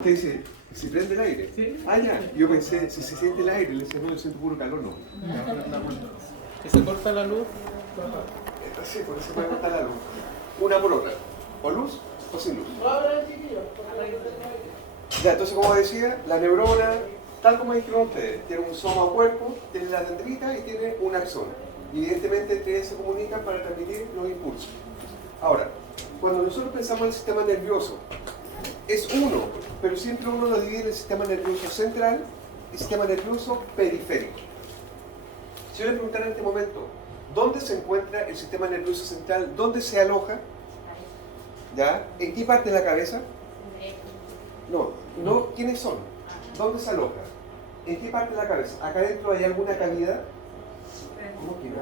Usted dice, ¿se prende el aire? Sí. Ah, ya. Yo pensé, si se siente el aire, le decía, no, yo siento puro calor, no. Que se corta la luz. Sí, por eso puede cortar la luz. Una por otra. O luz o sin luz. Ya, entonces, como decía, la neurona, tal como dijeron ustedes, tiene un soma o cuerpo, tiene la dendrita y tiene un axón. Y evidentemente entre ellas se comunican para transmitir los impulsos. Ahora, cuando nosotros pensamos en el sistema nervioso, es uno, pero siempre uno lo divide en el sistema nervioso central y sistema nervioso periférico. Si yo le preguntara en este momento, ¿dónde se encuentra el sistema nervioso central? ¿Dónde se aloja? ¿Ya? ¿En qué parte de la cabeza? No, ¿quiénes son? ¿Dónde se aloja? ¿En qué parte de la cabeza? ¿Acá adentro hay alguna cavidad? ¿Cómo que no?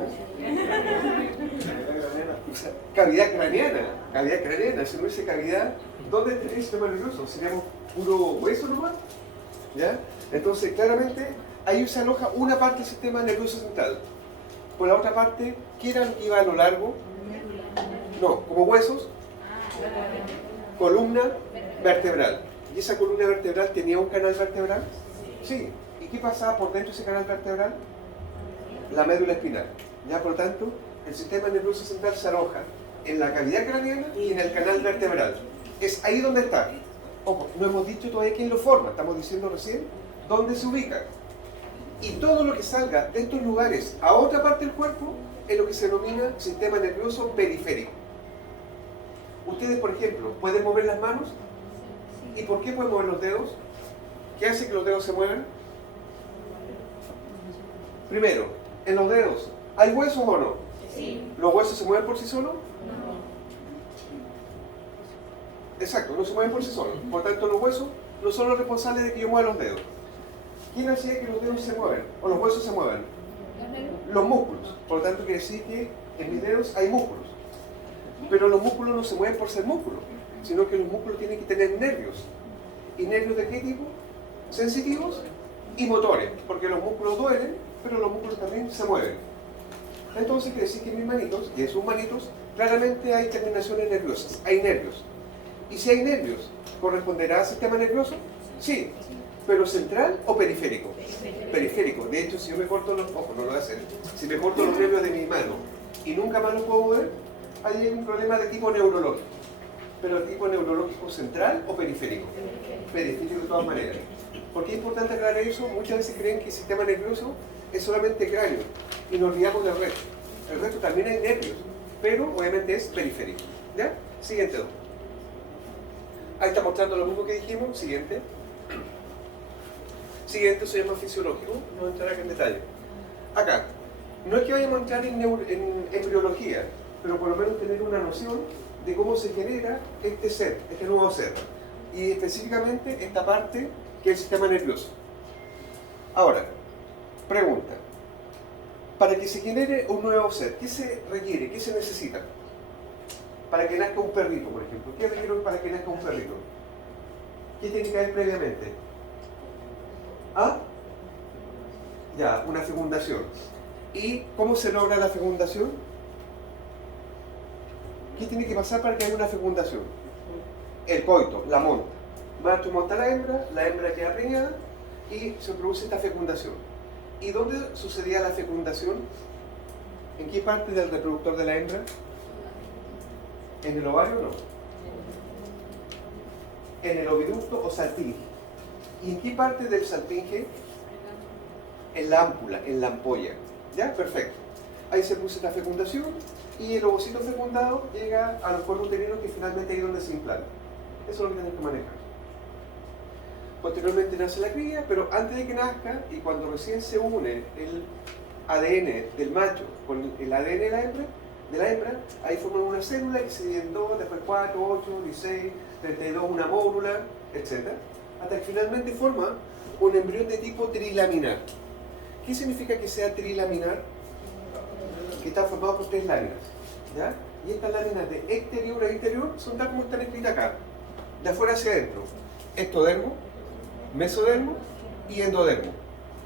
Cavidad craneana. Si no dice cavidad, ¿dónde está el sistema nervioso? ¿Seríamos puro hueso nomás? ¿Ya? Entonces, claramente, ahí se aloja una parte del sistema nervioso central. Por la otra parte, ¿qué era lo que iba a lo largo? No, como huesos, columna vertebral. ¿Y esa columna vertebral tenía un canal vertebral? Sí. ¿Y qué pasaba por dentro de ese canal vertebral? La médula espinal. Ya, por lo tanto, el sistema nervioso central se aloja en la cavidad craneana y en el canal vertebral. Es ahí donde está. Ojo, no hemos dicho todavía quién lo forma, estamos diciendo recién dónde se ubica. Y todo lo que salga de estos lugares a otra parte del cuerpo es lo que se denomina sistema nervioso periférico. Ustedes, por ejemplo, ¿pueden mover las manos? ¿Y por qué pueden mover los dedos? ¿Qué hace que los dedos se muevan? Primero, en los dedos, ¿hay huesos o no? Sí. ¿Los huesos se mueven por sí solos? Exacto, no se mueven por sí solos. Por tanto, los huesos no son los responsables de que yo mueva los dedos. ¿Quién hacía que los dedos se muevan? ¿O los huesos se muevan? Los músculos. Por lo tanto, quiere decir que en mis dedos hay músculos. Pero los músculos no se mueven por ser músculos, sino que los músculos tienen que tener nervios. ¿Y nervios de qué tipo? Sensitivos y motores, porque los músculos duelen, pero los músculos también se mueven. Entonces quiere decir que en mis manitos, y en sus manitos, claramente hay terminaciones nerviosas, hay nervios. Y si hay nervios, ¿corresponderá al sistema nervioso? Sí. ¿Pero central o periférico? Periférico. De hecho, si yo me corto los ojos, no lo voy a hacer, si me corto los nervios de mi mano y nunca más los puedo mover, hay un problema de tipo neurológico. ¿Pero de tipo neurológico central o periférico? Periférico de todas maneras. ¿Por qué es importante aclarar eso? Muchas veces creen que el sistema nervioso es solamente cráneo y nos olvidamos del resto. El resto también hay nervios, pero obviamente es periférico. ¿Ya? Siguiente. Ahí está mostrando lo mismo que dijimos. Siguiente. Siguiente se llama fisiológico. No entrará en detalle. Acá. No es que vayamos a entrar en embriología, pero por lo menos tener una noción de cómo se genera este ser, este nuevo ser. Y específicamente esta parte que es el sistema nervioso. Ahora, pregunta. Para que se genere un nuevo ser, ¿qué se requiere? ¿Qué se necesita? Para que nazca un perrito, por ejemplo. ¿Qué requiere para que nazca un perrito? ¿Qué tiene que haber previamente? ¿Ah? Ya, una fecundación. ¿Y cómo se logra la fecundación? ¿Qué tiene que pasar para que haya una fecundación? El coito, la monta. Macho monta a la hembra queda preñada y se produce esta fecundación. ¿Y dónde sucedía la fecundación? ¿En qué parte del reproductor de la hembra? ¿En el ovario o no? ¿En el oviducto o salpinge? ¿Y en qué parte del salpinge? En la ámpula, en la ampolla. ¿Ya? Perfecto. Ahí se produce esta fecundación y el ovocito fecundado llega a los cuerpos uterinos que finalmente ahí es donde se implanta. Eso es lo que tenemos que manejar. Posteriormente nace la cría, pero antes de que nazca y cuando recién se une el ADN del macho con el ADN de la hembra, ahí forman una célula que se divide en 2, después 4, 8, 16, 32, una mórula, etc. Hasta que finalmente forma un embrión de tipo trilaminar. ¿Qué significa que sea trilaminar? Que está formado por 3 láminas. ¿Ya? Y estas láminas de exterior a interior son tal como están escritas acá, de afuera hacia adentro. Ectodermo, mesodermo y endodermo.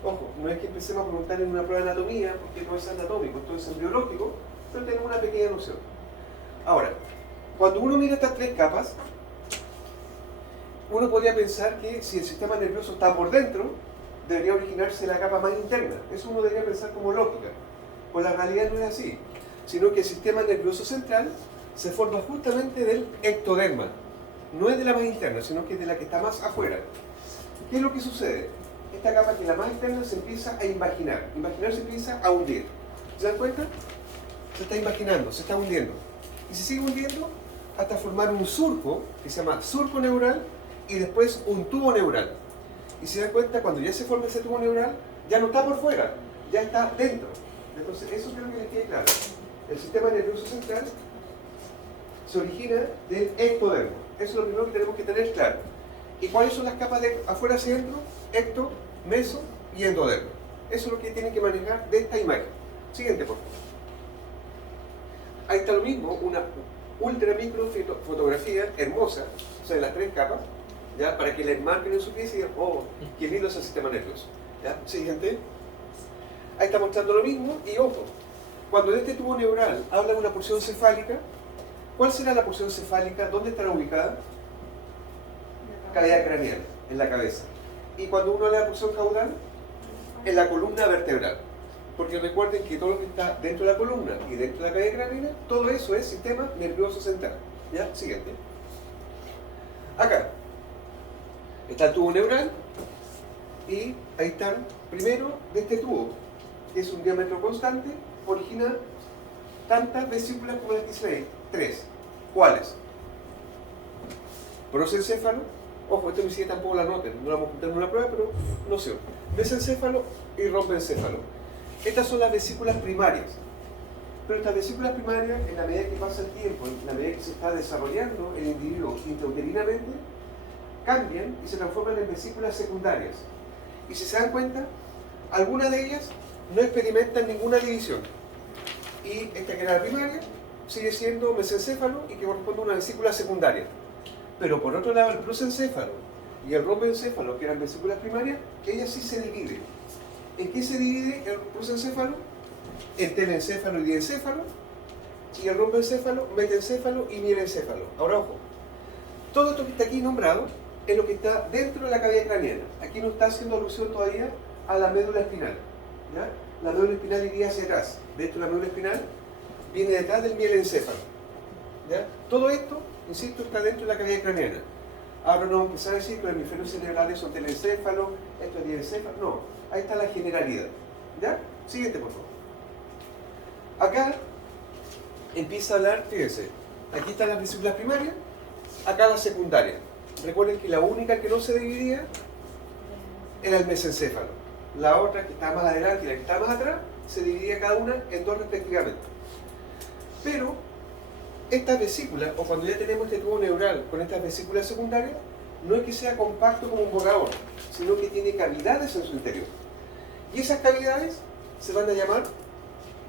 Ojo, no es que empecemos a preguntar en una prueba de anatomía, porque no es anatómico, esto es embriológico, pero tenemos una pequeña noción. Ahora, cuando uno mira estas 3 capas, uno podría pensar que si el sistema nervioso está por dentro, debería originarse la capa más interna. Eso uno debería pensar como lógica. Pues la realidad no es así, sino que el sistema nervioso central se forma justamente del ectoderma. No es de la más interna, sino que es de la que está más afuera. ¿Qué es lo que sucede? Esta capa, que es la más externa, se empieza a imaginar. Imaginar se empieza a hundir. ¿Se dan cuenta? Se está imaginando, se está hundiendo. Y se sigue hundiendo hasta formar un surco, que se llama surco neural, y después un tubo neural. Y se dan cuenta, cuando ya se forma ese tubo neural, ya no está por fuera, ya está dentro. Entonces, eso creo que les quede claro. El sistema nervioso central se origina del ectodermo. Eso es lo primero que tenemos que tener claro. ¿Y cuáles son las capas de afuera hacia adentro? Ecto, meso y endodermo. Eso es lo que tienen que manejar de esta imagen. Siguiente, por favor. Ahí está lo mismo, una ultra micro fotografía hermosa, o sea, de las tres capas, ¿ya? Para que la enmarquen en su pieza y digan, oh, qué lindo es el sistema nervioso. ¿Ya? Siguiente. Ahí está mostrando lo mismo, y ojo, cuando de este tubo neural habla de una porción cefálica, ¿cuál será la porción cefálica? ¿Dónde estará ubicada? Cavidad craneal, en la cabeza. Y cuando uno habla de la porción caudal, en la columna vertebral. Porque recuerden que todo lo que está dentro de la columna y dentro de la cavidad craneal, todo eso es sistema nervioso central. ¿Ya? Siguiente. Acá está el tubo neural, y ahí están, primero, de este tubo, que es un diámetro constante, origina tantas vesículas como las que se ven. 3. ¿Cuáles? Prosencéfalo, ojo, esto ni siquiera tampoco la noten, no la vamos a apuntar en una prueba, pero noción. Mesencéfalo y rombencéfalo. Estas son las vesículas primarias. Pero estas vesículas primarias, en la medida que pasa el tiempo, en la medida que se está desarrollando el individuo intrauterinamente, cambian y se transforman en vesículas secundarias. Y si se dan cuenta, algunas de ellas no experimentan ninguna división. Y esta, que era la primaria, sigue siendo mesencéfalo y que corresponde a una vesícula secundaria. Pero por otro lado, el prosencéfalo y el rombencéfalo, que eran vesículas primarias, ellas sí se dividen. ¿En qué se divide el prosencéfalo? En telencéfalo y diencéfalo, y el rombencéfalo, metencéfalo y mielencéfalo. Ahora, ojo, todo esto que está aquí nombrado es lo que está dentro de la cavidad craneana. Aquí no está haciendo alusión todavía a la médula espinal. ¿Ya? La médula espinal iría hacia atrás. De hecho, la médula espinal viene detrás del mielencéfalo. ¿Ya? Todo esto, insisto, está dentro de la cavidad craneana. Ahora no vamos a empezar a decir que los hemisferios cerebrales son telencéfalo, esto es diencéfalo. No, ahí está la generalidad. ¿Ya? Siguiente, por favor. Acá empieza a hablar, fíjense, aquí están las vesículas primarias, acá las secundarias. Recuerden que la única que no se dividía era el mesencéfalo. La otra, que está más adelante y la que está más atrás, se dividía cada una en dos respectivamente. Pero estas vesículas, o cuando ya tenemos este tubo neural con estas vesículas secundarias, no es que sea compacto como un borrador, sino que tiene cavidades en su interior. Y esas cavidades se van a llamar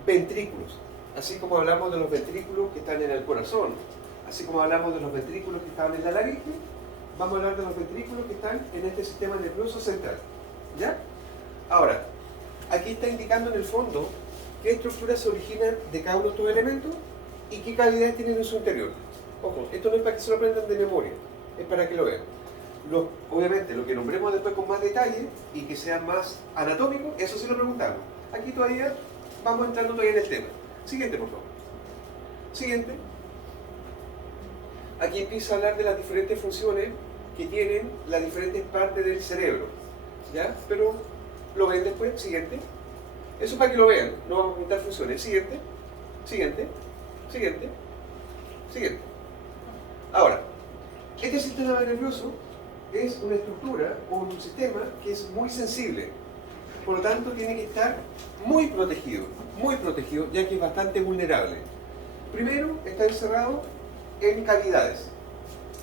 ventrículos. Así como hablamos de los ventrículos que están en el corazón, así como hablamos de los ventrículos que están en la laringe, vamos a hablar de los ventrículos que están en este sistema nervioso central. ¿Ya? Ahora, aquí está indicando en el fondo qué estructuras se originan de cada uno de estos elementos y qué cavidades tienen en su interior. Ojo, esto no es para que se lo aprendan de memoria, es para que lo vean. Obviamente, lo que nombremos después con más detalle y que sea más anatómico, eso sí lo preguntamos. Aquí todavía vamos entrando todavía en el tema. Siguiente, por favor. Siguiente. Aquí empieza a hablar de las diferentes funciones que tienen las diferentes partes del cerebro. ¿Ya? Pero lo ven después. Siguiente. Eso para que lo vean. No vamos a preguntar funciones. Siguiente. Siguiente. Siguiente. Siguiente. Ahora, este sistema nervioso es una estructura o un sistema que es muy sensible. Por lo tanto, tiene que estar muy protegido, ya que es bastante vulnerable. Primero, está encerrado en cavidades.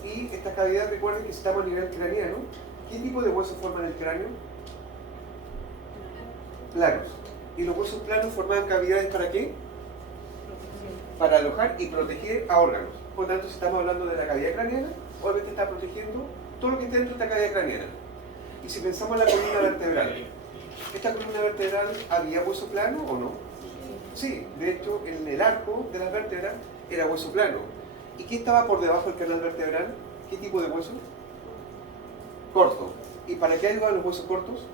Y estas cavidades, recuerden que si estamos a nivel craneano, ¿qué tipo de huesos forman el cráneo? Planos. ¿Y los huesos planos forman cavidades para qué? Para alojar y proteger a órganos. Por lo tanto, si estamos hablando de la cavidad craneana, obviamente está protegiendo todo lo que está dentro de esta cavidad craneana. Y si pensamos en la columna vertebral, ¿esta columna vertebral había hueso plano o no? Sí, de hecho, en el arco de las vértebras era hueso plano. ¿Y qué estaba por debajo del canal vertebral? ¿Qué tipo de hueso? corto. ¿Y para qué ayudan los huesos cortos?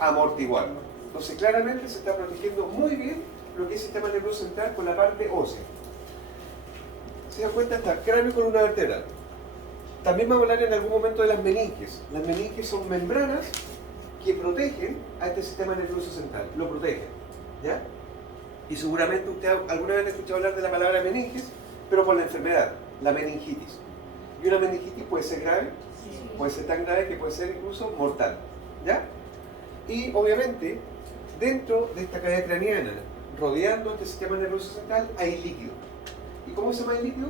A amortiguar. Entonces claramente se está protegiendo muy bien lo que es el sistema nervioso central con la parte ósea. ¿Se dan cuenta? Está cráneo con una vertebral. También vamos a hablar en algún momento de las meninges. Las meninges son membranas que protegen a este sistema nervioso central. Lo protegen. ¿Ya? Y seguramente usted alguna vez ha escuchado hablar de la palabra meninges, pero por la enfermedad, la meningitis. Y una meningitis puede ser grave, puede ser tan grave que puede ser incluso mortal. ¿Ya? Y obviamente, dentro de esta cavidad craneana, rodeando este sistema nervioso central, hay líquido. ¿Y cómo se llama el líquido?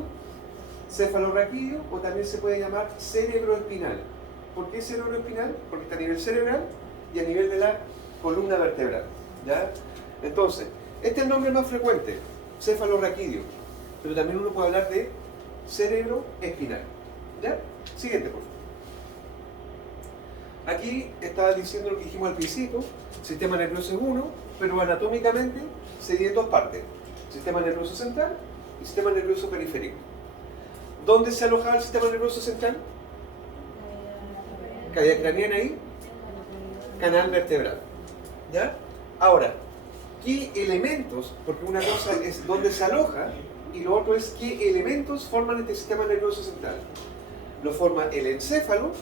Cefalorraquídeo, o también se puede llamar cerebroespinal. ¿Por qué cerebroespinal? Porque está a nivel cerebral y a nivel de la columna vertebral. ¿Ya? Entonces, este es el nombre más frecuente, cefalorraquídeo, pero también uno puede hablar de cerebroespinal. ¿Ya? Siguiente, por favor. Aquí estaba diciendo lo que dijimos al principio, sistema nervioso es uno, pero anatómicamente se divide en dos partes, sistema nervioso central y sistema nervioso periférico. ¿Dónde se alojaba el sistema nervioso central? Cavidad craneana ahí, canal vertebral. ¿Ya? Ahora, ¿qué elementos? Porque una cosa es dónde se aloja y lo otro es qué elementos forman este sistema nervioso central. Lo forma el encéfalo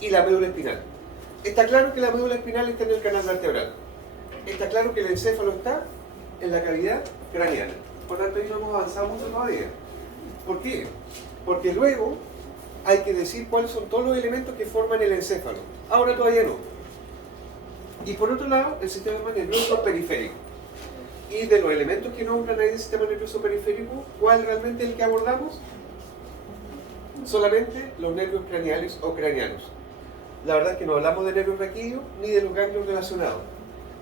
y la médula espinal. Está claro que la médula espinal está en el canal vertebral. Está claro que el encéfalo está en la cavidad craneana. Por tanto, ahí no hemos avanzado mucho todavía. ¿Por qué? Porque luego hay que decir cuáles son todos los elementos que forman el encéfalo. Ahora todavía no. Y por otro lado, el sistema nervioso periférico. Y de los elementos que nombran ahí del sistema nervioso periférico, ¿cuál realmente es el que abordamos? Solamente los nervios craneales o craneanos. La verdad es que no hablamos de nervios raquídeos ni de los ganglios relacionados.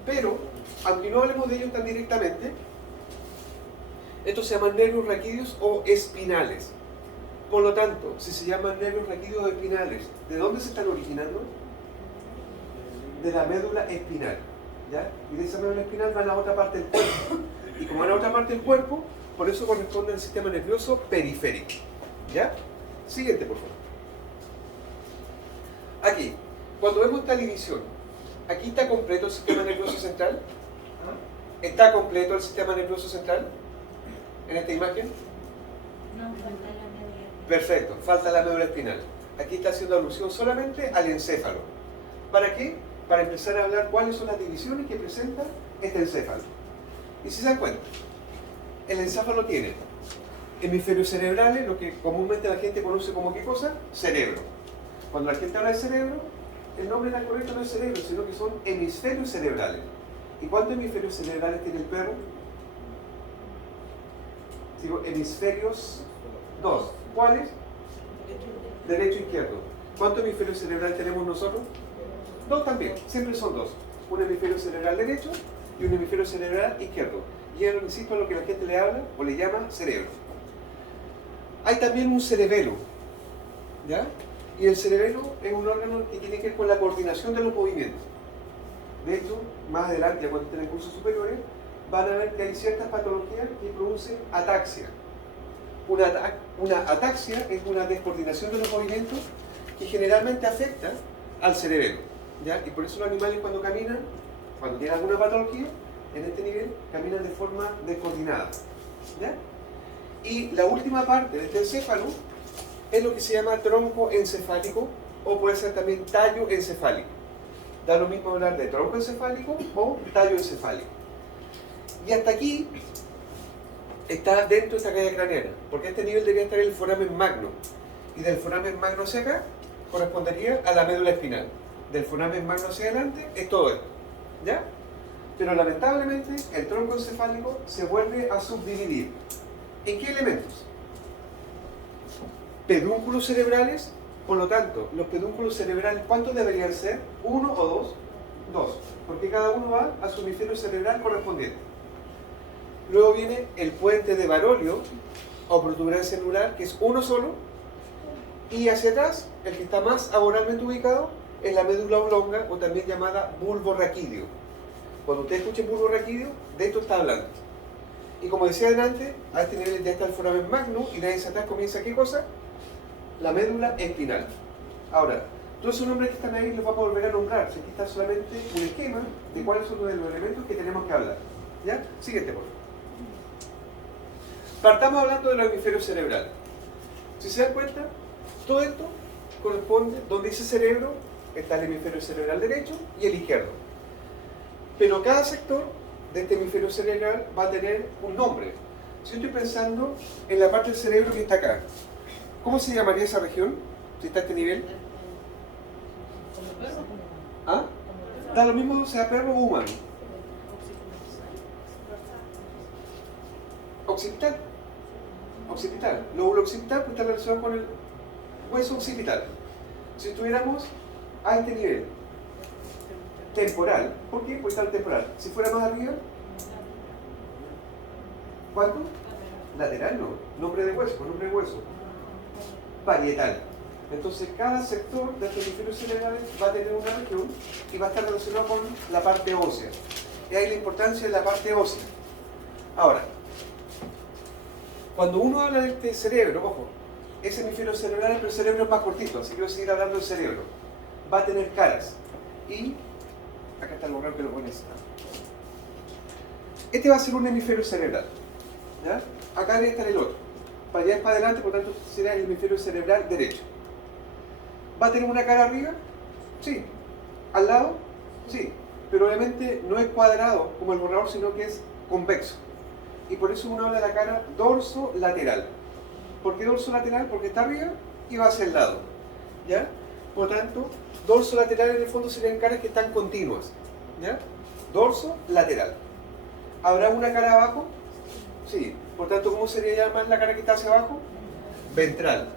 Pero, aunque no hablemos de ellos tan directamente, estos se llaman nervios raquídeos o espinales. Por lo tanto, si se llaman nervios raquídeos o espinales, ¿de dónde se están originando? De la médula espinal. ¿Ya? Y de esa médula espinal van a otra parte del cuerpo. Y como van a otra parte del cuerpo, por eso corresponde al sistema nervioso periférico. ¿Ya? Siguiente, por favor. Aquí, cuando vemos esta división, aquí está completo el sistema nervioso central. ¿Está completo el sistema nervioso central? En esta imagen. No, falta la médula. Perfecto, falta la médula espinal. Aquí está haciendo alusión solamente al encéfalo. ¿Para qué? Para empezar a hablar cuáles son las divisiones que presenta este encéfalo. Y si se dan cuenta, el encéfalo tiene hemisferios cerebrales, lo que comúnmente la gente conoce como ¿qué cosa? Cerebro. Cuando la gente habla de cerebro, el nombre tan correcto no es cerebro, sino que son hemisferios cerebrales. ¿Y cuántos hemisferios cerebrales tiene el perro? Digo, hemisferios, dos. ¿Cuáles? Derecho e izquierdo. ¿Cuántos hemisferios cerebrales tenemos nosotros? Dos también, siempre son dos. Un hemisferio cerebral derecho y un hemisferio cerebral izquierdo. Y ahora insisto a lo que la gente le habla o le llama cerebro. Hay también un cerebelo, ¿ya? Y el cerebelo es un órgano que tiene que ver con la coordinación de los movimientos. De hecho, más adelante, cuando estén en cursos superiores, van a ver que hay ciertas patologías que producen ataxia. Una ataxia es una descoordinación de los movimientos que generalmente afecta al cerebelo, ¿ya? Y por eso los animales cuando caminan, cuando tienen alguna patología, en este nivel, caminan de forma descoordinada, ¿ya? Y la última parte de este encéfalo es lo que se llama tronco encefálico o puede ser también tallo encefálico. Da lo mismo hablar de tronco encefálico o tallo encefálico. Y hasta aquí está dentro de esta cavidad craneana, porque a este nivel debería estar el foramen magno. Y del foramen magno hacia acá correspondería a la médula espinal. Del foramen magno hacia adelante es todo esto, ¿ya? Pero lamentablemente el tronco encefálico se vuelve a subdividir. ¿En qué elementos? Pedúnculos cerebrales. Por lo tanto, los pedúnculos cerebrales, ¿cuántos deberían ser? ¿Uno o dos? Dos, porque cada uno va a su hemisferio cerebral correspondiente. Luego viene el puente de Barolio o protuberancia anular, que es uno solo, y hacia atrás, el que está más aboralmente ubicado, es la médula oblonga o también llamada bulbo raquídeo. Cuando usted escuche bulbo raquídeo, de esto está hablando. Y como decía adelante, a este nivel ya está el foramen magno y de ahí hacia atrás comienza ¿qué cosa? La médula espinal. Ahora, Todos esos nombres que están ahí los vamos a volver a nombrar. Aquí está solamente un esquema de cuáles son los elementos que tenemos que hablar. ¿Ya? Siguiente, por favor. Partamos hablando del hemisferio cerebral. Si se dan cuenta, todo esto corresponde, donde dice cerebro, está el hemisferio cerebral derecho y el izquierdo. Pero cada sector de este hemisferio cerebral va a tener un nombre. Si yo estoy pensando en la parte del cerebro que está acá, ¿cómo se llamaría esa región? Si está a este nivel. ¿Ah? Da lo mismo sea perro o humano. Occipital. Occipital. Lóbulo occipital pues está relacionado con el hueso occipital. Si estuviéramos a este nivel temporal, ¿por qué? Pues está el temporal. Si fuera más arriba, ¿cuánto? Lateral, no. Nombre de hueso, nombre de hueso. Parietal. Entonces cada sector de estos hemisferios cerebrales va a tener una región y va a estar relacionado con la parte ósea. Y ahí la importancia de la parte ósea. Ahora, cuando uno habla de este cerebro, ojo, ese hemisferio cerebral, pero el cerebro es más cortito, así que voy a seguir hablando del cerebro. Va a tener caras. Y acá está el borrador que lo voy a necesitar. Este va a ser un hemisferio cerebral. ¿Ya? Acá debe estar el otro. Para allá es para adelante, por tanto será el hemisferio cerebral derecho. ¿Va a tener una cara arriba? Sí. ¿Al lado? Sí. Pero obviamente no es cuadrado como el borrador, sino que es convexo. Y por eso uno habla de la cara dorso-lateral. ¿Por qué dorso-lateral? Porque está arriba y va hacia el lado. ¿Ya? Por lo tanto, dorso-lateral en el fondo serían caras que están continuas. ¿Ya? Dorso-lateral. ¿Habrá una cara abajo? Sí. Por tanto, ¿cómo sería llamar la cara que está hacia abajo? Ventral.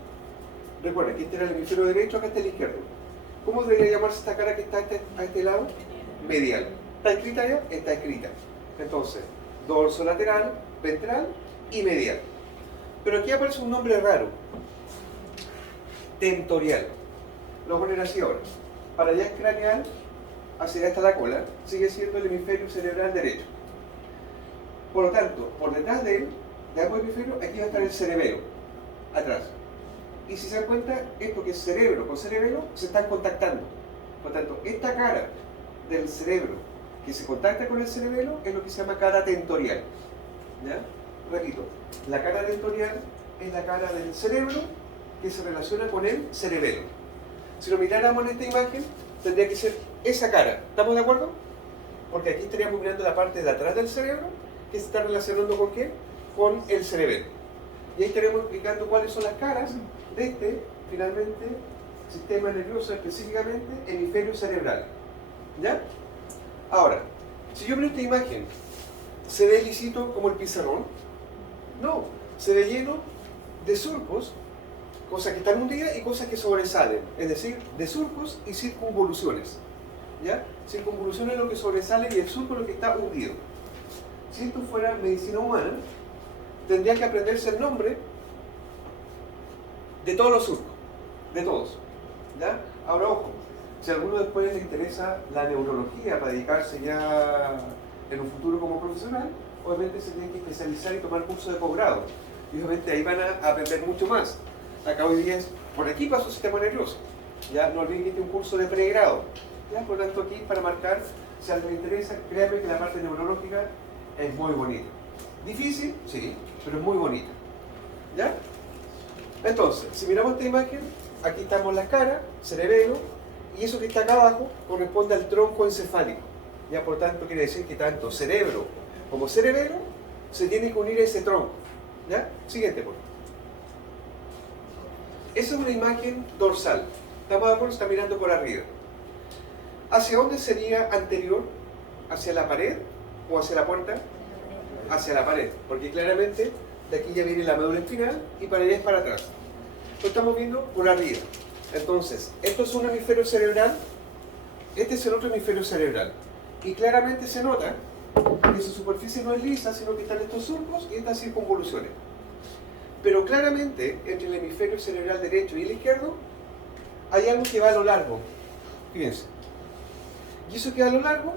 Recuerden que este era el hemisferio derecho, acá está el izquierdo. ¿Cómo debería llamarse esta cara que está a este lado? Medial. ¿Está escrita ya? Está escrita. Entonces, dorso lateral, ventral y medial. Pero aquí aparece un nombre raro. Tentorial. Lo voy a poner así ahora. Para allá es craneal, hacia allá está la cola, sigue siendo el hemisferio cerebral derecho. Por lo tanto, por detrás de él, de ambos hemisferios, aquí va a estar el cerebelo, atrás. Y si se dan cuenta, esto que es cerebro con cerebelo se están contactando. Por lo tanto, esta cara del cerebro que se contacta con el cerebelo es lo que se llama cara tentorial. ¿Ya? Repito, la cara tentorial es la cara del cerebro que se relaciona con el cerebelo. Si lo miráramos en esta imagen, tendría que ser esa cara. ¿Estamos de acuerdo? Porque aquí estaríamos mirando la parte de atrás del cerebro que se está relacionando con ¿qué? Con el cerebelo. Y ahí estaremos explicando cuáles son las caras de este, finalmente, sistema nervioso, específicamente hemisferio cerebral. ¿Ya? Ahora, si yo miro esta imagen, ¿se ve lisito como el pizarrón? No, se ve lleno de surcos, cosas que están hundidas y cosas que sobresalen, es decir, de surcos y circunvoluciones. ¿Ya? Circunvolución es lo que sobresale y el surco es lo que está hundido. Si esto fuera medicina humana, tendría que aprenderse el nombre de todos los surcos, de todos. ¿Ya? Ahora, ojo, si a alguno después le interesa la neurología para dedicarse ya en un futuro como profesional, obviamente se tiene que especializar y tomar cursos de posgrado. Y obviamente ahí van a aprender mucho más. Acá hoy día es, por aquí pasó el sistema nervioso. Ya no olviden que este es un curso de pregrado. ¿Ya? Por lo tanto, aquí para marcar, si a alguien le interesa, créanme que la parte neurológica es muy bonita. ¿Difícil? Sí, pero es muy bonita. ¿Ya? Entonces, si miramos esta imagen, aquí estamos las caras, cerebelo, y eso que está acá abajo corresponde al tronco encefálico. Ya por tanto quiere decir que tanto cerebro como cerebelo se tienen que unir a ese tronco. ¿Ya? Siguiente, por favor. Esa es una imagen dorsal. ¿Estamos de acuerdo? Está mirando por arriba. ¿Hacia dónde sería anterior? ¿Hacia la pared o hacia la puerta? Hacia la pared, porque claramente de aquí ya viene la médula espinal y para allá es para atrás. Lo estamos viendo por arriba. Entonces, esto es un hemisferio cerebral, este es el otro hemisferio cerebral. Y claramente se nota que su superficie no es lisa, sino que están estos surcos y estas circunvoluciones. Pero claramente, entre el hemisferio cerebral derecho y el izquierdo, hay algo que va a lo largo. Fíjense. Y eso que va a lo largo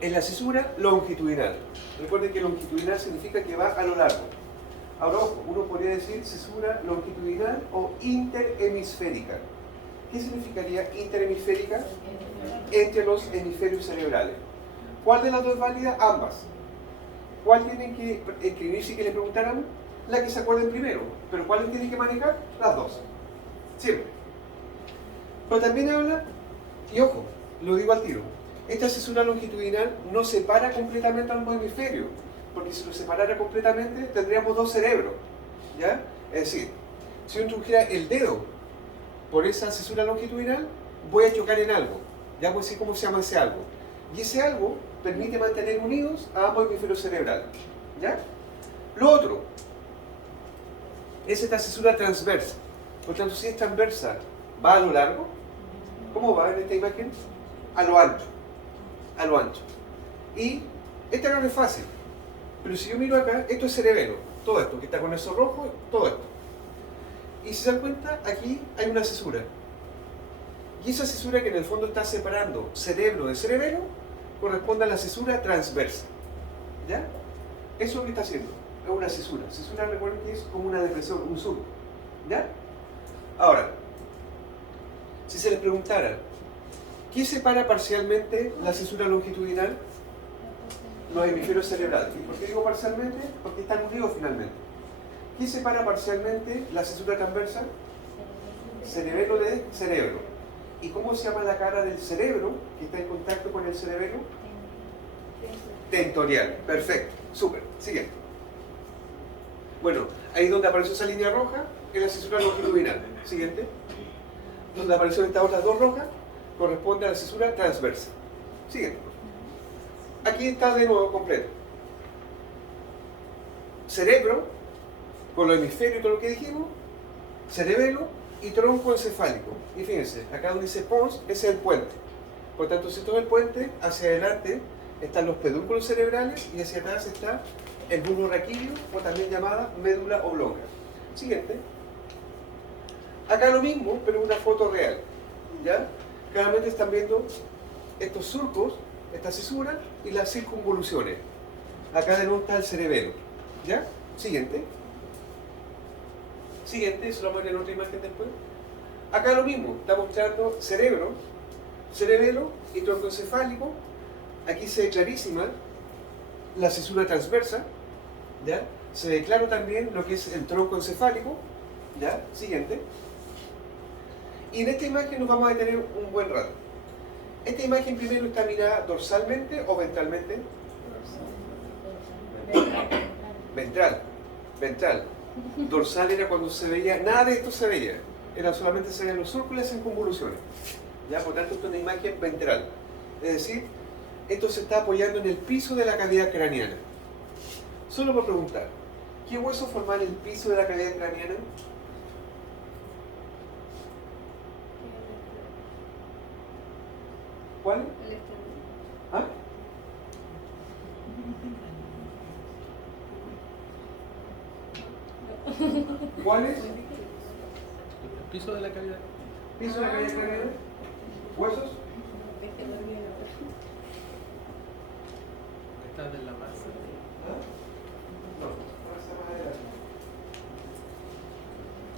es la cesura longitudinal. Recuerden que longitudinal significa que va a lo largo. Ahora, ojo, uno podría decir cesura longitudinal o interhemisférica. ¿Qué significaría interhemisférica? Entre los hemisferios cerebrales. ¿Cuál de las dos es válida? Ambas. ¿Cuál tienen que escribir si que le preguntaran? La que se acuerden primero. ¿Pero cuáles tienen que manejar? Las dos. Siempre. Pero también habla, y ojo, lo digo al tiro, esta cesura longitudinal no separa completamente ambos hemisferios, porque si lo separara completamente tendríamos dos cerebros, ¿ya? Es decir, si yo introdujera el dedo por esa cesura longitudinal, voy a chocar en algo, ya voy a decir cómo se llama ese algo, y ese algo permite mantener unidos a ambos hemisferios cerebrales, ¿ya? Lo otro es esta cesura transversa, por tanto si es transversa, ¿va a lo largo? ¿Cómo va en esta imagen? A lo ancho. A lo ancho. Y esta no es fácil. Pero si yo miro acá, esto es cerebelo. Todo esto, que está con eso rojo, todo esto. Y si se dan cuenta, aquí hay una cesura. Y esa cesura que en el fondo está separando cerebro de cerebelo, corresponde a la cesura transversa. ¿Ya? Eso es lo que está haciendo. Es una cesura. Cesura, recuerden que es como una depresión, un surco. ¿Ya? Ahora, si se les preguntara, ¿qué separa parcialmente la cesura longitudinal? Los hemisferios cerebrales. ¿Y por qué digo parcialmente? Porque están unidos finalmente. ¿Qué separa parcialmente la cesura transversa? Cerebelo de cerebro. ¿Y cómo se llama la cara del cerebro que está en contacto con el cerebelo? Tentorial. Perfecto. Súper. Siguiente. Bueno, ahí donde apareció esa línea roja es la cesura longitudinal. Siguiente. Donde aparecieron estas otras dos rojas corresponde a la cesura transversa. Siguiente. Aquí está de nuevo completo. Cerebro, con los hemisferios y todo lo que dijimos, cerebelo y tronco encefálico. Y fíjense, acá donde dice pons, ese es el puente. Por tanto, si todo el puente, hacia adelante están los pedúnculos cerebrales y hacia atrás está el bulbo raquídeo, o también llamada médula oblonga. Siguiente. Acá lo mismo, pero una foto real. ¿Ya? Claramente están viendo estos surcos, esta cesura y las circunvoluciones. Acá de nuevo está el cerebelo. ¿Ya? Siguiente. Siguiente, eso lo vamos a ver en otra imagen después. Acá lo mismo, está mostrando cerebro, cerebelo y tronco encefálico. Aquí se ve clarísima la cesura transversa. ¿Ya? Se ve claro también lo que es el tronco encefálico. ¿Ya? Siguiente. Y en esta imagen nos vamos a detener un buen rato. Esta imagen primero está mirada dorsalmente o ventralmente. Ventral. Ventral. Dorsal era cuando se veía, nada de esto se veía. Era solamente se veían los surcos en convoluciones. ¿Ya? Por tanto, esto es una imagen ventral. Es decir, esto se está apoyando en el piso de la cavidad craneana. Solo por preguntar, ¿qué hueso forma el piso de la cavidad craneana? ¿Cuál? ¿Ah? ¿Cuál es? El piso de la cavidad. ¿Piso de la cavidad craneana? ¿Huesos? Está en la masa. ¿Ah? No, está más adelante.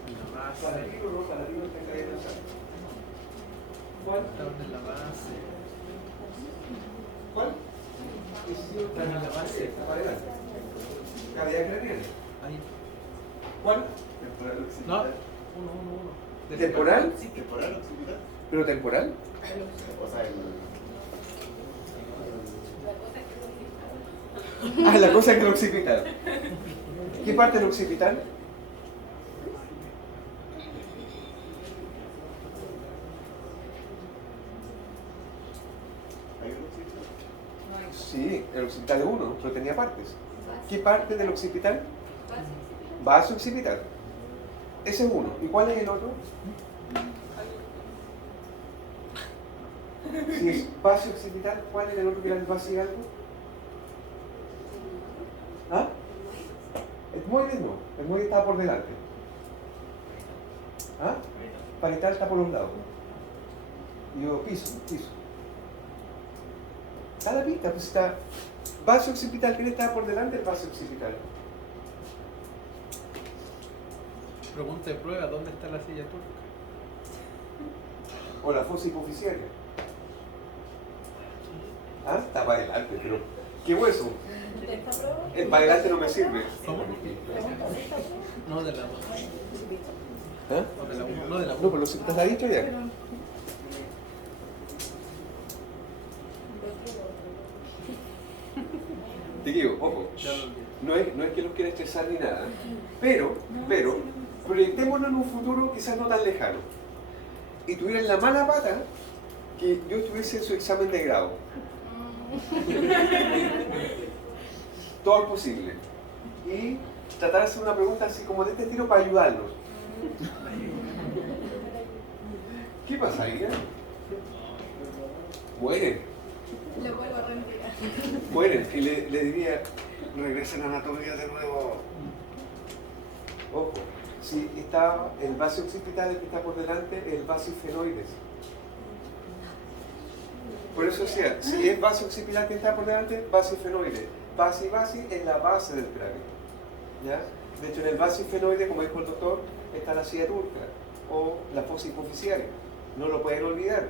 En la base. Para arriba no, para arriba está en cavidad nasal. ¿Cuál? Está en la base. ¿Cuál? Está en la base. Está para adelante. Cavidad craneana. Ahí. ¿Cuál? No. Uno. ¿Temporal? Sí, temporal occipital. ¿Pero temporal? O sea, Ah, la cosa que es el occipital. ¿Qué parte del occipital? ¿hay un occipital? Sí, el occipital es uno, pero tenía partes. ¿Qué parte del occipital? Base occipital. Ese es uno. ¿Y cuál es el otro? Si es base occipital, ¿cuál es el otro que era el base y algo? ¿Ah? Etmoides no. Etmoides está por delante. ¿Ah? Parietal está por los lados. Y yo, piso. Está la pista, pues está base occipital. ¿Quién está por delante del base occipital? Pregunta de prueba, ¿dónde está la silla turca? o la fosa hipofisiaria. ¿Ah? Está para adelante, pero ¿qué hueso? El para adelante no me sirve. ¿Cómo? No de la ¿Ah? no de la no de la No, pero si te has dicho ya. Te digo, ojo, Ya lo olvidé. no es que los quiera estresar ni nada, pero, proyectémonos en un futuro quizás no tan lejano. Y tuvieran la mala pata que yo estuviese en su examen de grado. Todo es posible. Y tratar de hacer una pregunta así como de este estilo para ayudarnos. ¿Qué pasa ahí? Mueren. Lo vuelvo a reenviar. Mueren. Y le diría, regresen a anatomía de nuevo. Ojo, si está el vaso occipital, el que está por delante, el vasifenoides. Por eso decía, si es vaso occipital que está por delante, vasifenoide. Basi es la base del cráneo. ¿Ya? De hecho, en el vasifenoide, como dijo el doctor, está la silla turca o la fosa hipofisiaria. No lo pueden olvidar.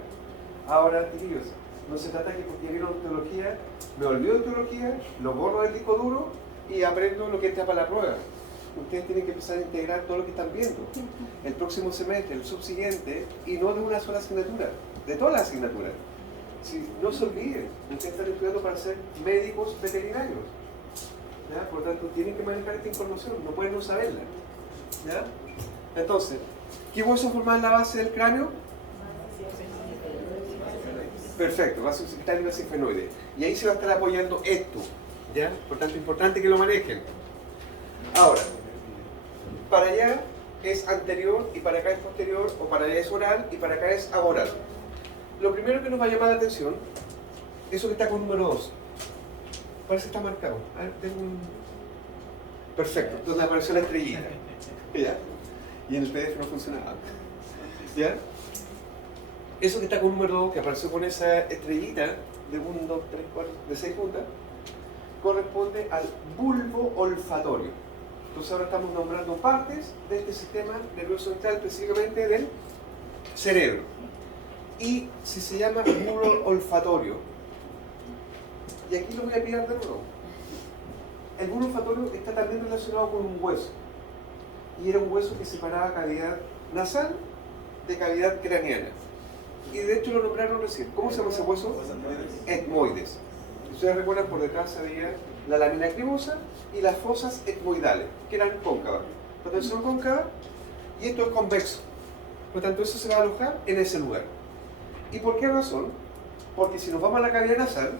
Ahora, tíos, no se trata que porque vieron teología, me olvido de teología, lo borro del disco duro y aprendo lo que entra para la prueba. Ustedes tienen que empezar a integrar todo lo que están viendo. El próximo semestre, el subsiguiente, y no de una sola asignatura, de todas las asignaturas. Si, no se olviden, ustedes están estudiando para ser médicos veterinarios. ¿Ya? Por lo tanto, tienen que manejar esta información, no pueden no saberla. ¿Ya? Entonces, ¿qué hueso forma la base del cráneo? Perfecto, vaso occipital y vasifenoide. Y ahí se va a estar apoyando esto. ¿Ya? Por tanto, importante que lo manejen. Ahora, para allá es anterior y para acá es posterior, o para allá es oral y para acá es aboral. Lo primero que nos va a llamar la atención, eso que está con número 2. Parece que está marcado. A ver, tengo un... Perfecto, donde apareció la estrellita. ¿Ya? Y en el PDF no funcionaba. ¿Ya? Eso que está con número 2, que apareció con esa estrellita de 1, 2, 3, 4, de 6 puntas, corresponde al bulbo olfatorio. Entonces ahora estamos nombrando partes de este sistema nervioso central, específicamente del cerebro. Y si se llama bulbo olfatorio, y aquí lo voy a pillar de nuevo, el bulbo olfatorio está también relacionado con un hueso, y era un hueso que separaba cavidad nasal de cavidad craneana, y de hecho lo nombraron recién. ¿Cómo se llama ese hueso? Etmoides. Si ustedes recuerdan, por detrás había la lámina cribosa y las fosas etmoidales, que eran cóncavas. Por lo tanto, son cóncavas y esto es convexo. Por lo tanto, eso se va a alojar en ese lugar. ¿Y por qué razón? Porque si nos vamos a la cavidad nasal,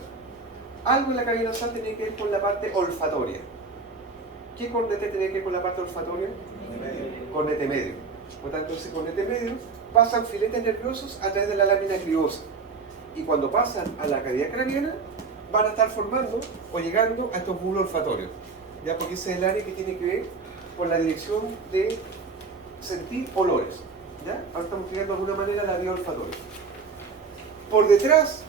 algo en la cavidad nasal tiene que ver con la parte olfatoria. ¿Qué cornete tiene que ver con la parte olfatoria? Cornete medio. Por lo tanto, ese cornete medio pasan filetes nerviosos a través de la lámina cribosa. Y cuando pasan a la cavidad craneana, van a estar formando o llegando a estos bulbos olfatorios. ¿Ya? Porque ese es el área que tiene que ver con la dirección de sentir olores. ¿Ya? Ahora estamos llegando de alguna manera a la vía olfatoria. Por detrás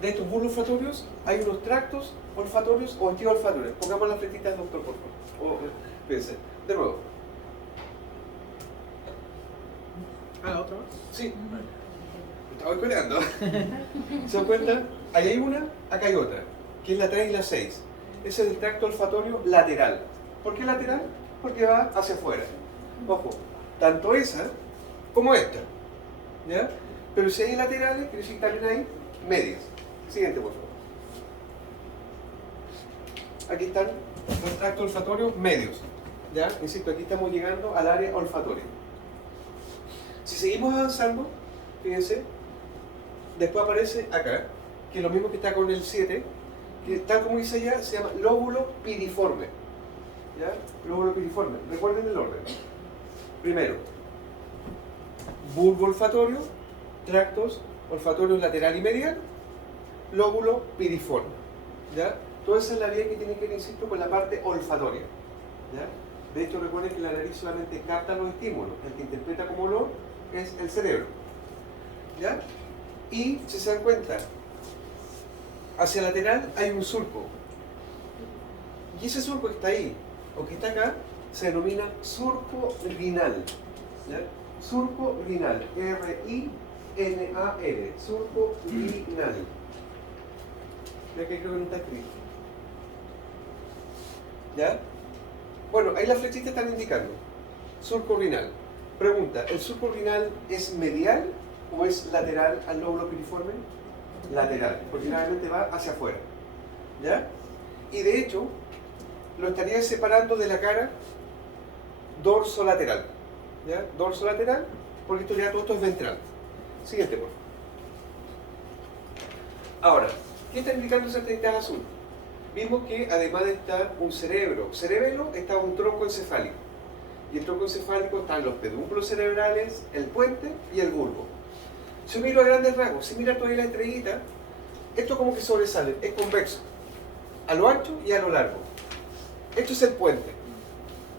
de estos bulbos olfatorios hay unos tractos olfatorios o antiolfatorios. Pongamos las fletitas, doctor, por favor. Fíjense. De nuevo. ¿La otra vez? Sí. Estaba esperando. ¿Se dan cuenta? Ahí hay una, acá hay otra, que es la 3 y la 6. Ese es el tracto olfatorio lateral. ¿Por qué lateral? Porque va hacia afuera. Ojo, tanto esa como esta. ¿Ya? Pero si hay laterales, quiere decir que también hay medias. Siguiente, por favor. Aquí están los tractos olfatorios medios. ¿Ya? Insisto, aquí estamos llegando al área olfatoria. Si seguimos avanzando, fíjense, después aparece acá, que es lo mismo que está con el 7, que tal como dice allá, se llama lóbulo piriforme. ¿Ya? Lóbulo piriforme. Recuerden el orden. Primero, bulbo olfatorio, tractos olfatorios lateral y medial, lóbulo piriforme. ¿Ya? Toda esa es la vía que tiene que ver, insisto, con la parte olfatoria. ¿Ya? De hecho, recuerden que la nariz solamente capta los estímulos. El que interpreta como olor es el cerebro. ¿Ya? Y si se dan cuenta, hacia lateral hay un surco. Y ese surco que está ahí, o que está acá, se denomina surco rinal. ¿Ya? Surco renal, R-I-N-A-L, surco renal. Ya que creo que no está escrito. ¿Ya? Bueno, ahí las flechitas están indicando. Surco renal. Pregunta, ¿el surco renal es medial o es lateral al lóbulo piriforme? Lateral, porque generalmente va hacia afuera. ¿Ya? Y de hecho, lo estaría separando de la cara dorso-lateral. ¿Ya? Dorso-lateral, porque esto ya todo esto es ventral. Siguiente, por favor. Ahora, ¿qué está indicando esa tinta azul? Vimos que además de estar un cerebelo, está un tronco encefálico. Y el tronco encefálico están los pedúnculos cerebrales, el puente y el bulbo. Si yo miro a grandes rasgos, si mira todavía la estrellita, esto como que sobresale, es convexo, a lo ancho y a lo largo. Esto es el puente.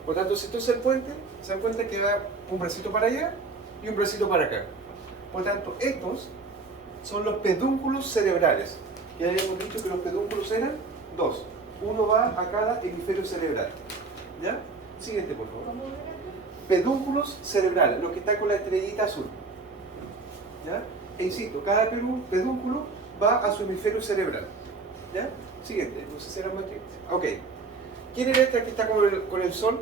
Por tanto, si esto es el puente, se dan cuenta que va un bracito para allá y un bracito para acá. Por tanto, estos son los pedúnculos cerebrales. Ya habíamos dicho que los pedúnculos eran dos. Uno va a cada hemisferio cerebral. ¿Ya? Siguiente, por favor. Pedúnculos cerebrales, lo que está con la estrellita azul. ¿Ya? E insisto, cada pedúnculo va a su hemisferio cerebral. ¿Ya? Siguiente, no sé si era más que... Ok. ¿Quién era este que está con el sol?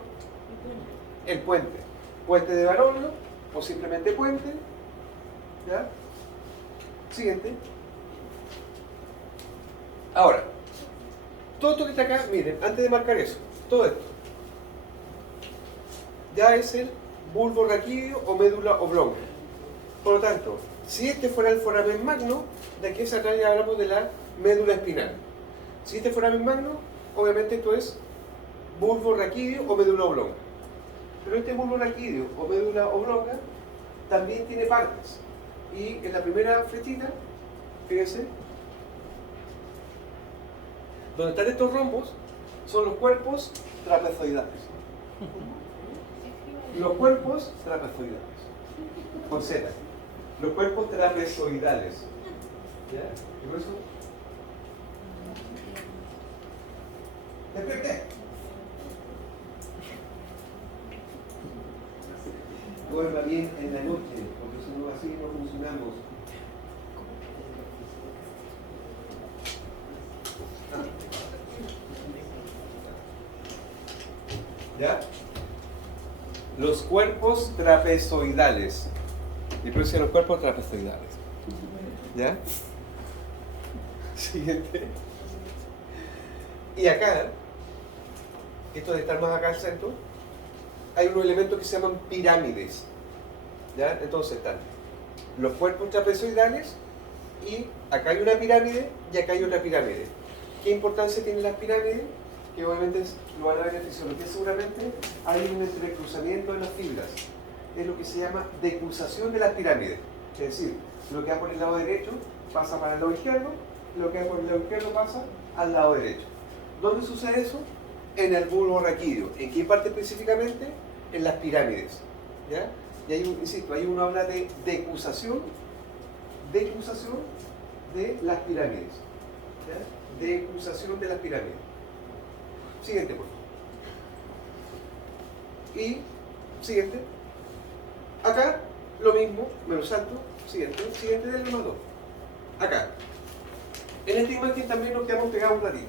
El puente. Puente de Baronio, o simplemente puente. ¿Ya? Siguiente. Ahora, todo esto que está acá, miren, antes de marcar eso, todo esto, ya es el bulbo raquídeo o médula oblonga. Por lo tanto, si este fuera el foramen magno, de aquí hacia atrás ya hablamos de la médula espinal. Si este foramen magno, obviamente esto es bulbo raquídeo o médula oblonga. Pero este bulbo raquídeo o médula oblonga también tiene partes. Y en la primera flechita, fíjense, donde están estos rombos son los cuerpos trapezoidales. Los cuerpos trapezoidales. Con Z. Los cuerpos trapezoidales. ¿Ya? ¿Y por eso? Desperté. Duerma bien en la noche, porque si no así no funcionamos. ¿Ya? Los cuerpos trapezoidales. Y por eso los cuerpos trapezoidales. ¿Ya? Siguiente. Y acá, esto de estar más acá al centro, hay unos elementos que se llaman pirámides. ¿Ya? Entonces están los cuerpos trapezoidales y acá hay una pirámide y acá hay otra pirámide. ¿Qué importancia tienen las pirámides? Que obviamente lo van a ver en fisiología seguramente. Hay un entrecruzamiento de las fibras. Es lo que se llama decruzación de las pirámides. Es decir, lo que va por el lado derecho pasa para el lado izquierdo, y lo que va por el lado izquierdo pasa al lado derecho. ¿Dónde sucede eso? En el bulbo raquídeo. ¿En qué parte específicamente? En las pirámides. ¿Ya? Y ahí, insisto, ahí uno habla de decruzación de las pirámides. ¿Ya? Decruzación de las pirámides. Siguiente, por favor. Y, siguiente. Acá, lo mismo, me lo salto. Siguiente del más 2. Acá. En esta imagen también nos quedamos pegados un ratito.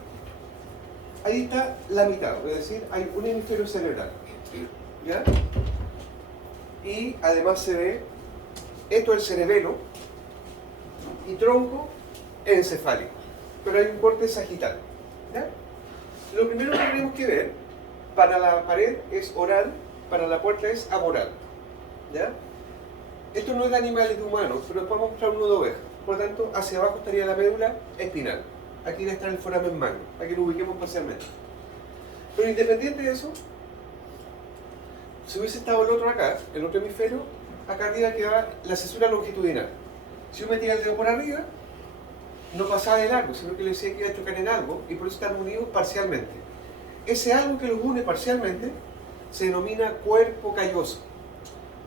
Ahí está la mitad, es decir, hay un hemisferio cerebral. ¿Ya? Y además se ve, esto es el cerebelo y tronco encefálico. Pero hay un corte sagital. ¿Ya? Lo primero que tenemos que ver, para la pared es oral, para la puerta es aboral. ¿Ya? Esto no es de animales de humanos, pero después vamos a mostrar uno de ovejas. Por lo tanto, hacia abajo estaría la médula espinal. Aquí debe estar el foramen magno, para que lo ubiquemos parcialmente. Pero independiente de eso, si hubiese estado el otro acá, el otro hemisferio, acá arriba quedaba la cesura longitudinal. Si yo metía el dedo por arriba, no pasaba de largo, sino que le decía que iba a chocar en algo, y por eso están unidos parcialmente. Ese algo que los une parcialmente se denomina cuerpo calloso.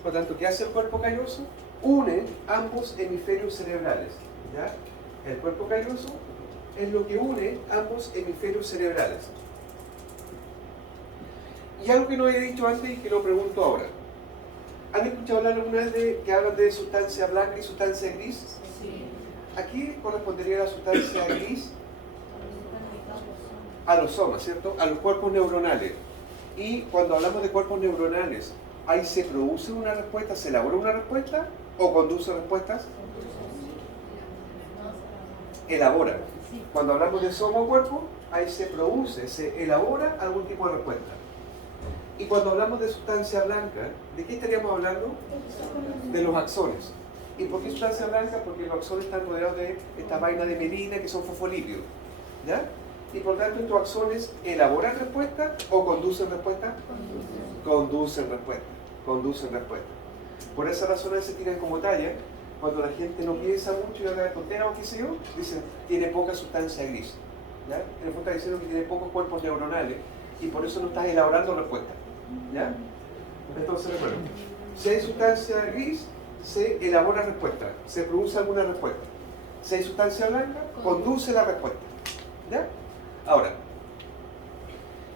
Por lo tanto, ¿qué hace el cuerpo calloso? Une ambos hemisferios cerebrales. ¿Ya? El cuerpo calloso es lo que une ambos hemisferios cerebrales. Y algo que no he dicho antes y que lo pregunto ahora. ¿Han escuchado hablar alguna vez de que hablan de sustancia blanca y sustancia gris? Sí. Aquí correspondería la sustancia gris a los somas, ¿cierto? A los cuerpos neuronales. Y cuando hablamos de cuerpos neuronales, ¿ahí se produce una respuesta, se elabora una respuesta o conduce respuestas? Elabora. Cuando hablamos de soma o cuerpo, ahí se produce, se elabora algún tipo de respuesta. Y cuando hablamos de sustancia blanca, ¿de qué estaríamos hablando? De los axones. ¿Y por qué sustancia blanca? Porque los axones están rodeados de esta vaina de mielina que son fosfolípidos. ¿Ya? Y por tanto estos axones elaboran respuestas o conducen respuestas. Conducen respuestas. Conducen respuestas. Por esa razón se tiran como talla. Cuando la gente no piensa mucho y habla de tonteras o qué sé yo, dicen, tiene poca sustancia gris. ¿Ya? En el fondo está diciendo que tiene pocos cuerpos neuronales y por eso no estás elaborando respuestas. ¿Ya? Entonces recuerden, si hay sustancia gris, se elabora respuesta, se produce alguna respuesta. Si hay sustancia blanca, conduce la respuesta. ¿Ya? Ahora,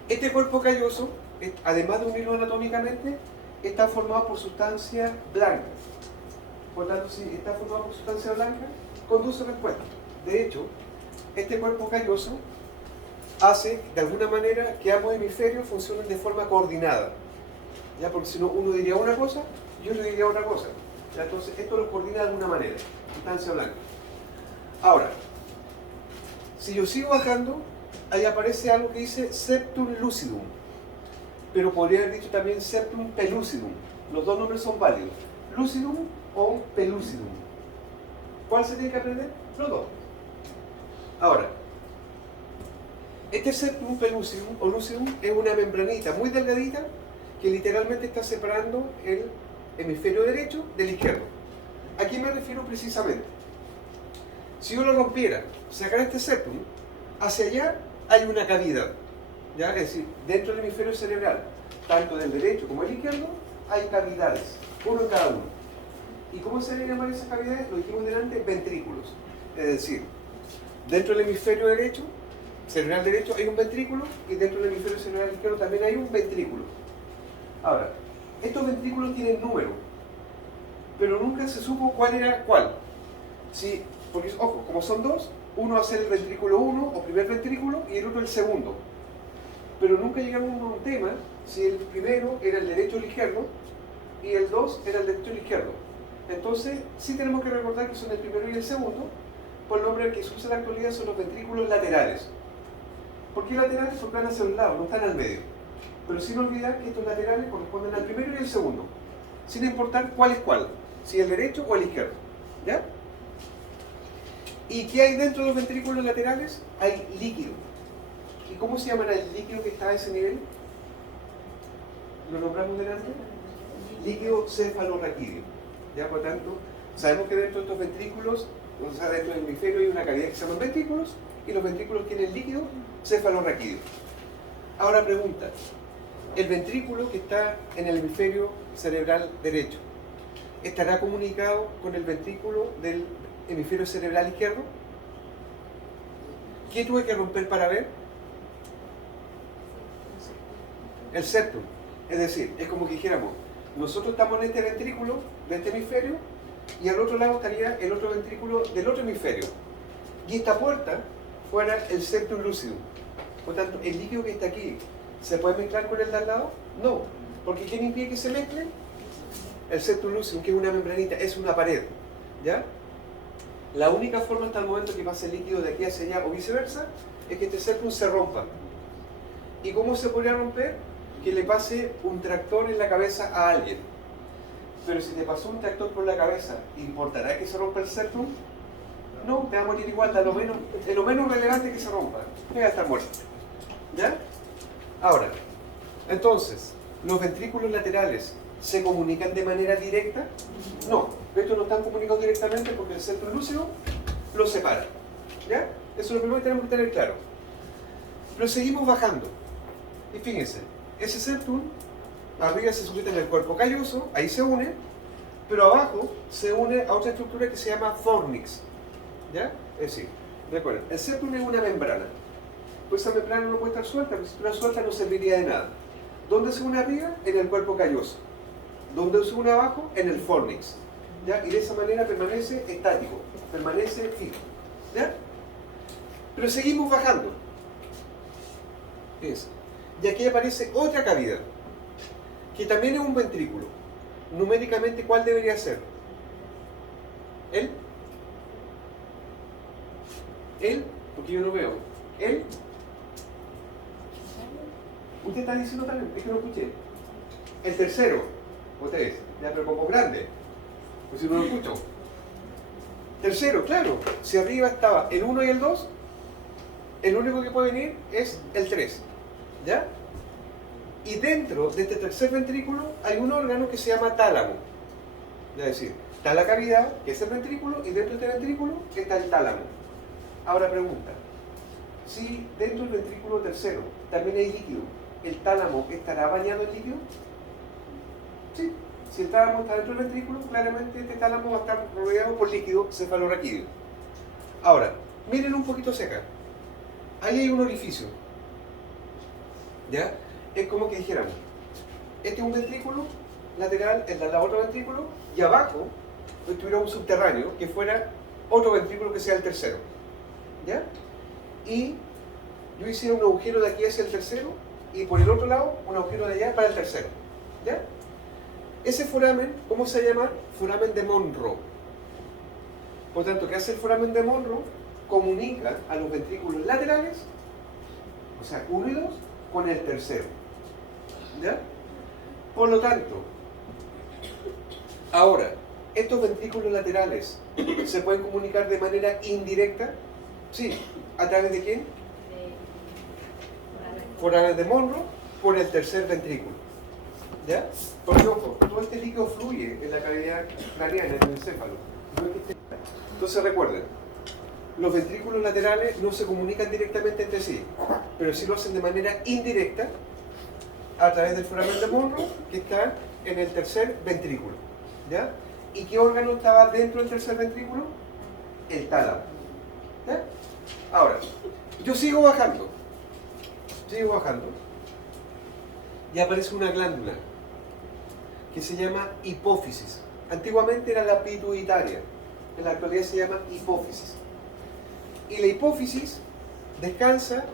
este cuerpo calloso, además de unirlo anatómicamente, está formado por sustancia blanca. Por tanto, si está formado por sustancia blanca, conduce respuesta. De hecho, este cuerpo calloso hace, de alguna manera, que ambos hemisferios funcionen de forma coordinada. ¿Ya? Porque si no, uno diría una cosa y otro diría otra cosa. ¿Ya? Entonces, esto lo coordina de alguna manera, sustancia blanca. Ahora, si yo sigo bajando, ahí aparece algo que dice septum lucidum, pero podría haber dicho también septum pellucidum. Los dos nombres son válidos, lucidum o pellucidum. ¿Cuál se tiene que aprender? Los dos. Ahora, este septum pellucidum o lucidum es una membranita muy delgadita que literalmente está separando el hemisferio derecho del izquierdo. ¿A qué me refiero precisamente? Si yo lo rompiera, sacara este septum, hacia allá hay una cavidad, ¿ya? Es decir, dentro del hemisferio cerebral, tanto del derecho como del izquierdo, hay cavidades, uno en cada uno. ¿Y cómo se le llaman esas cavidades? Lo dijimos delante, ventrículos. Es decir, dentro del hemisferio derecho, cerebral derecho, hay un ventrículo y dentro del hemisferio cerebral izquierdo también hay un ventrículo. Ahora, estos ventrículos tienen número, pero nunca se supo cuál era cuál. Sí, porque, ojo, como son dos, uno va a ser el ventrículo 1 o primer ventrículo y el otro el segundo. Pero nunca llegamos a un tema si el primero era el derecho o el izquierdo y el 2 era el derecho o el izquierdo. Entonces, sí tenemos que recordar que son el primero y el segundo, por el nombre que se usa en la actualidad son los ventrículos laterales. ¿Por qué laterales? Porque van hacia un lado, no están al medio. Pero sin olvidar que estos laterales corresponden al primero y al segundo, sin importar cuál es cuál, si el derecho o el izquierdo. ¿Ya? ¿Y qué hay dentro de los ventrículos laterales? Hay líquido. ¿Y cómo se llama el líquido que está a ese nivel? ¿Lo nombramos delante? Líquido cefalorraquídeo. ¿Ya? Por tanto, sabemos que dentro de estos ventrículos, o sea, dentro del hemisferio hay una cavidad que se llaman ventrículos, y los ventrículos tienen líquido cefalorraquídeo. Ahora pregunta, el ventrículo que está en el hemisferio cerebral derecho, ¿estará comunicado con el ventrículo del hemisferio cerebral izquierdo? ¿Qué tuve que romper para ver? El septum. Es decir, es como que dijéramos, nosotros estamos en este ventrículo de este hemisferio y al otro lado estaría el otro ventrículo del otro hemisferio. Y esta puerta fuera el septum lucidum. Por tanto, el líquido que está aquí, ¿se puede mezclar con el de al lado? No. Porque ¿quién impide que se mezcle? El septum lucidum, que es una membranita, es una pared. ¿Ya? La única forma hasta el momento que pase el líquido de aquí hacia allá o viceversa es que este septum se rompa. ¿Y cómo se podría romper? Que le pase un tractor en la cabeza a alguien. Pero si te pasó un tractor por la cabeza, ¿importará que se rompa el septum? No, te va a morir igual, de lo menos relevante que se rompa. Te va a estar muerto. ¿Ya? Ahora, entonces, ¿los ventrículos laterales se comunican de manera directa? No, estos no están comunicados directamente porque el septum lúcido los separa. ¿Ya? Eso es lo primero que tenemos que tener claro. Pero seguimos bajando. Y fíjense, ese septum, arriba se sujeta en el cuerpo calloso, ahí se une, pero abajo se une a otra estructura que se llama fornix. ¿Ya? Es decir, recuerden, el septum es una membrana. Pues esa membrana no puede estar suelta, porque si estuviera suelta no serviría de nada. ¿Dónde se une arriba? En el cuerpo calloso. ¿Dónde se une abajo? En el fornix. ¿Ya? Y de esa manera permanece estático, permanece fijo. ¿Ya? Pero seguimos bajando. Fíjense. Y aquí aparece otra cavidad, que también es un ventrículo. Numéricamente, ¿cuál debería ser? ¿El? ¿El? Porque yo no veo. ¿El? Usted está diciendo también, es que no escuché. El tercero, ustedes, ya, pero como grande, pues si no lo escucho. Tercero, claro, si arriba estaba el 1 y el 2, el único que puede venir es el 3. ¿Ya? Y dentro de este tercer ventrículo hay un órgano que se llama tálamo. Es decir, está la cavidad, que es el ventrículo, y dentro de este ventrículo está el tálamo. Ahora pregunta, si dentro del ventrículo tercero también hay líquido, ¿el tálamo estará bañado en líquido? Sí. Si el tálamo está dentro del ventrículo, claramente este tálamo va a estar rodeado por líquido cefalorraquídeo. Ahora, miren un poquito cerca. Ahí hay un orificio. ¿Ya? Es como que dijéramos, este es un ventrículo lateral, el de la otro ventrículo, y abajo estuviera un subterráneo que fuera otro ventrículo que sea el tercero. ¿Ya? Y yo hiciera un agujero de aquí hacia el tercero y por el otro lado un agujero de allá para el tercero. ¿Ya? Ese foramen, ¿cómo se llama? Foramen de Monro. Por tanto, ¿qué hace el foramen de Monro? Comunica a los ventrículos laterales, o sea, 1 y 2, con el tercero. ¿Ya? Por lo tanto, ahora, estos ventrículos laterales se pueden comunicar de manera indirecta. Sí, ¿a través de quién? Foramen de Monro, por el tercer ventrículo. ¿Ya? Porque ojo, todo este líquido fluye en la cavidad craneana, en el encéfalo. No es que esté... Entonces recuerden, los ventrículos laterales no se comunican directamente entre sí, pero sí lo hacen de manera indirecta a través del foramen de Monro, que está en el tercer ventrículo. ¿Ya? ¿Y qué órgano estaba dentro del tercer ventrículo? El tálamo. ¿Ya? Ahora, yo sigo bajando. Sigo bajando. Y aparece una glándula que se llama hipófisis. Antiguamente era la pituitaria. En la actualidad se llama hipófisis. Y la hipófisis descansa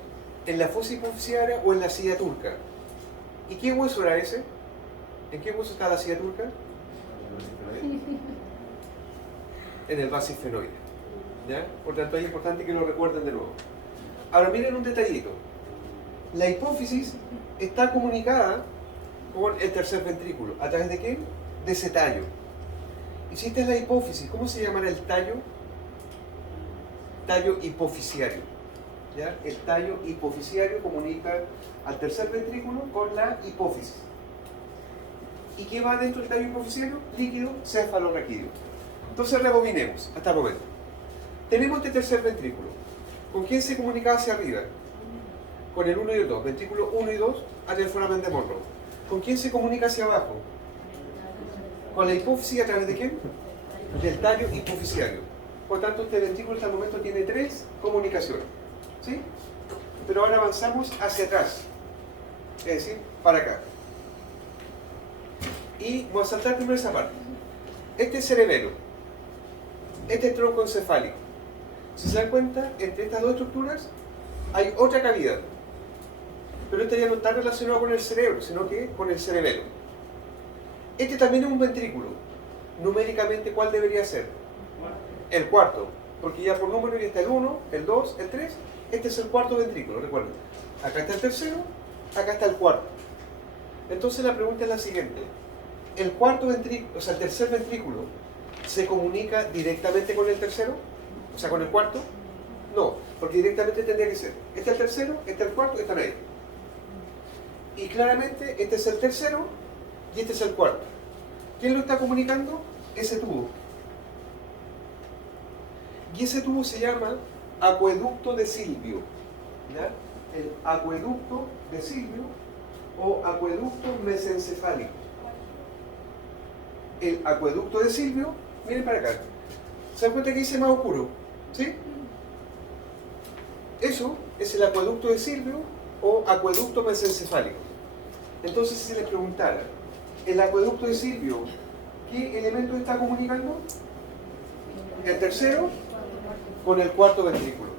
en la fosa hipofisiaria o en la silla turca. ¿Y qué hueso era ese? ¿En qué hueso está la silla turca? En el base esfenoide. ¿Ya? Por tanto, es importante que lo recuerden de nuevo. Ahora miren un detallito. La hipófisis está comunicada con el tercer ventrículo. ¿A través de qué? De ese tallo. Y si esta es la hipófisis, ¿cómo se llamará el tallo? Tallo hipofisiario. ¿Ya? El tallo hipofisiario comunica al tercer ventrículo con la hipófisis. ¿Y qué va dentro del tallo hipofisiario? Líquido cefalorraquídeo. Entonces rebobinemos hasta el momento. Tenemos este tercer ventrículo. ¿Con quién se comunicaba hacia arriba? Con el 1 y el 2. Ventrículo 1 y 2 hacia el foramen de Monro. ¿Con quién se comunica hacia abajo? Con la hipófisis, ¿a través de quién? Del tallo hipofisiario. Por tanto, este ventrículo hasta el momento tiene 3 comunicaciones. ¿Sí? Pero ahora avanzamos hacia atrás. Es decir, para acá. Y voy a saltar primero esa parte. Este es cerebelo. Este es tronco encefálico. Si se dan cuenta, entre estas dos estructuras hay otra cavidad. Pero esta ya no está relacionada con el cerebro, sino que con el cerebelo. Este también es un ventrículo. Numéricamente, ¿cuál debería ser? El cuarto. Porque ya por número ya está el 1, el 2, el 3. Este es el cuarto ventrículo, recuerden. Acá está el tercero, acá está el cuarto. Entonces la pregunta es la siguiente. ¿El cuarto ventrículo, o sea, el tercer ventrículo, se comunica directamente con el tercero? O sea, con el cuarto. No, porque directamente tendría que ser. Este es el tercero, este es el cuarto, están ahí. Y claramente este es el tercero y este es el cuarto. ¿Quién lo está comunicando? Ese tubo. Y ese tubo se llama acueducto de Silvio. ¿Ya? El acueducto de Silvio o acueducto mesencefálico. El acueducto de Silvio, miren para acá. ¿Se dan cuenta que dice más oscuro? ¿Sí? Eso es el acueducto de Silvio o acueducto mesencefálico. Entonces, si les preguntara, el acueducto de Silvio, ¿qué elemento está comunicando? El tercero con el cuarto ventrículo.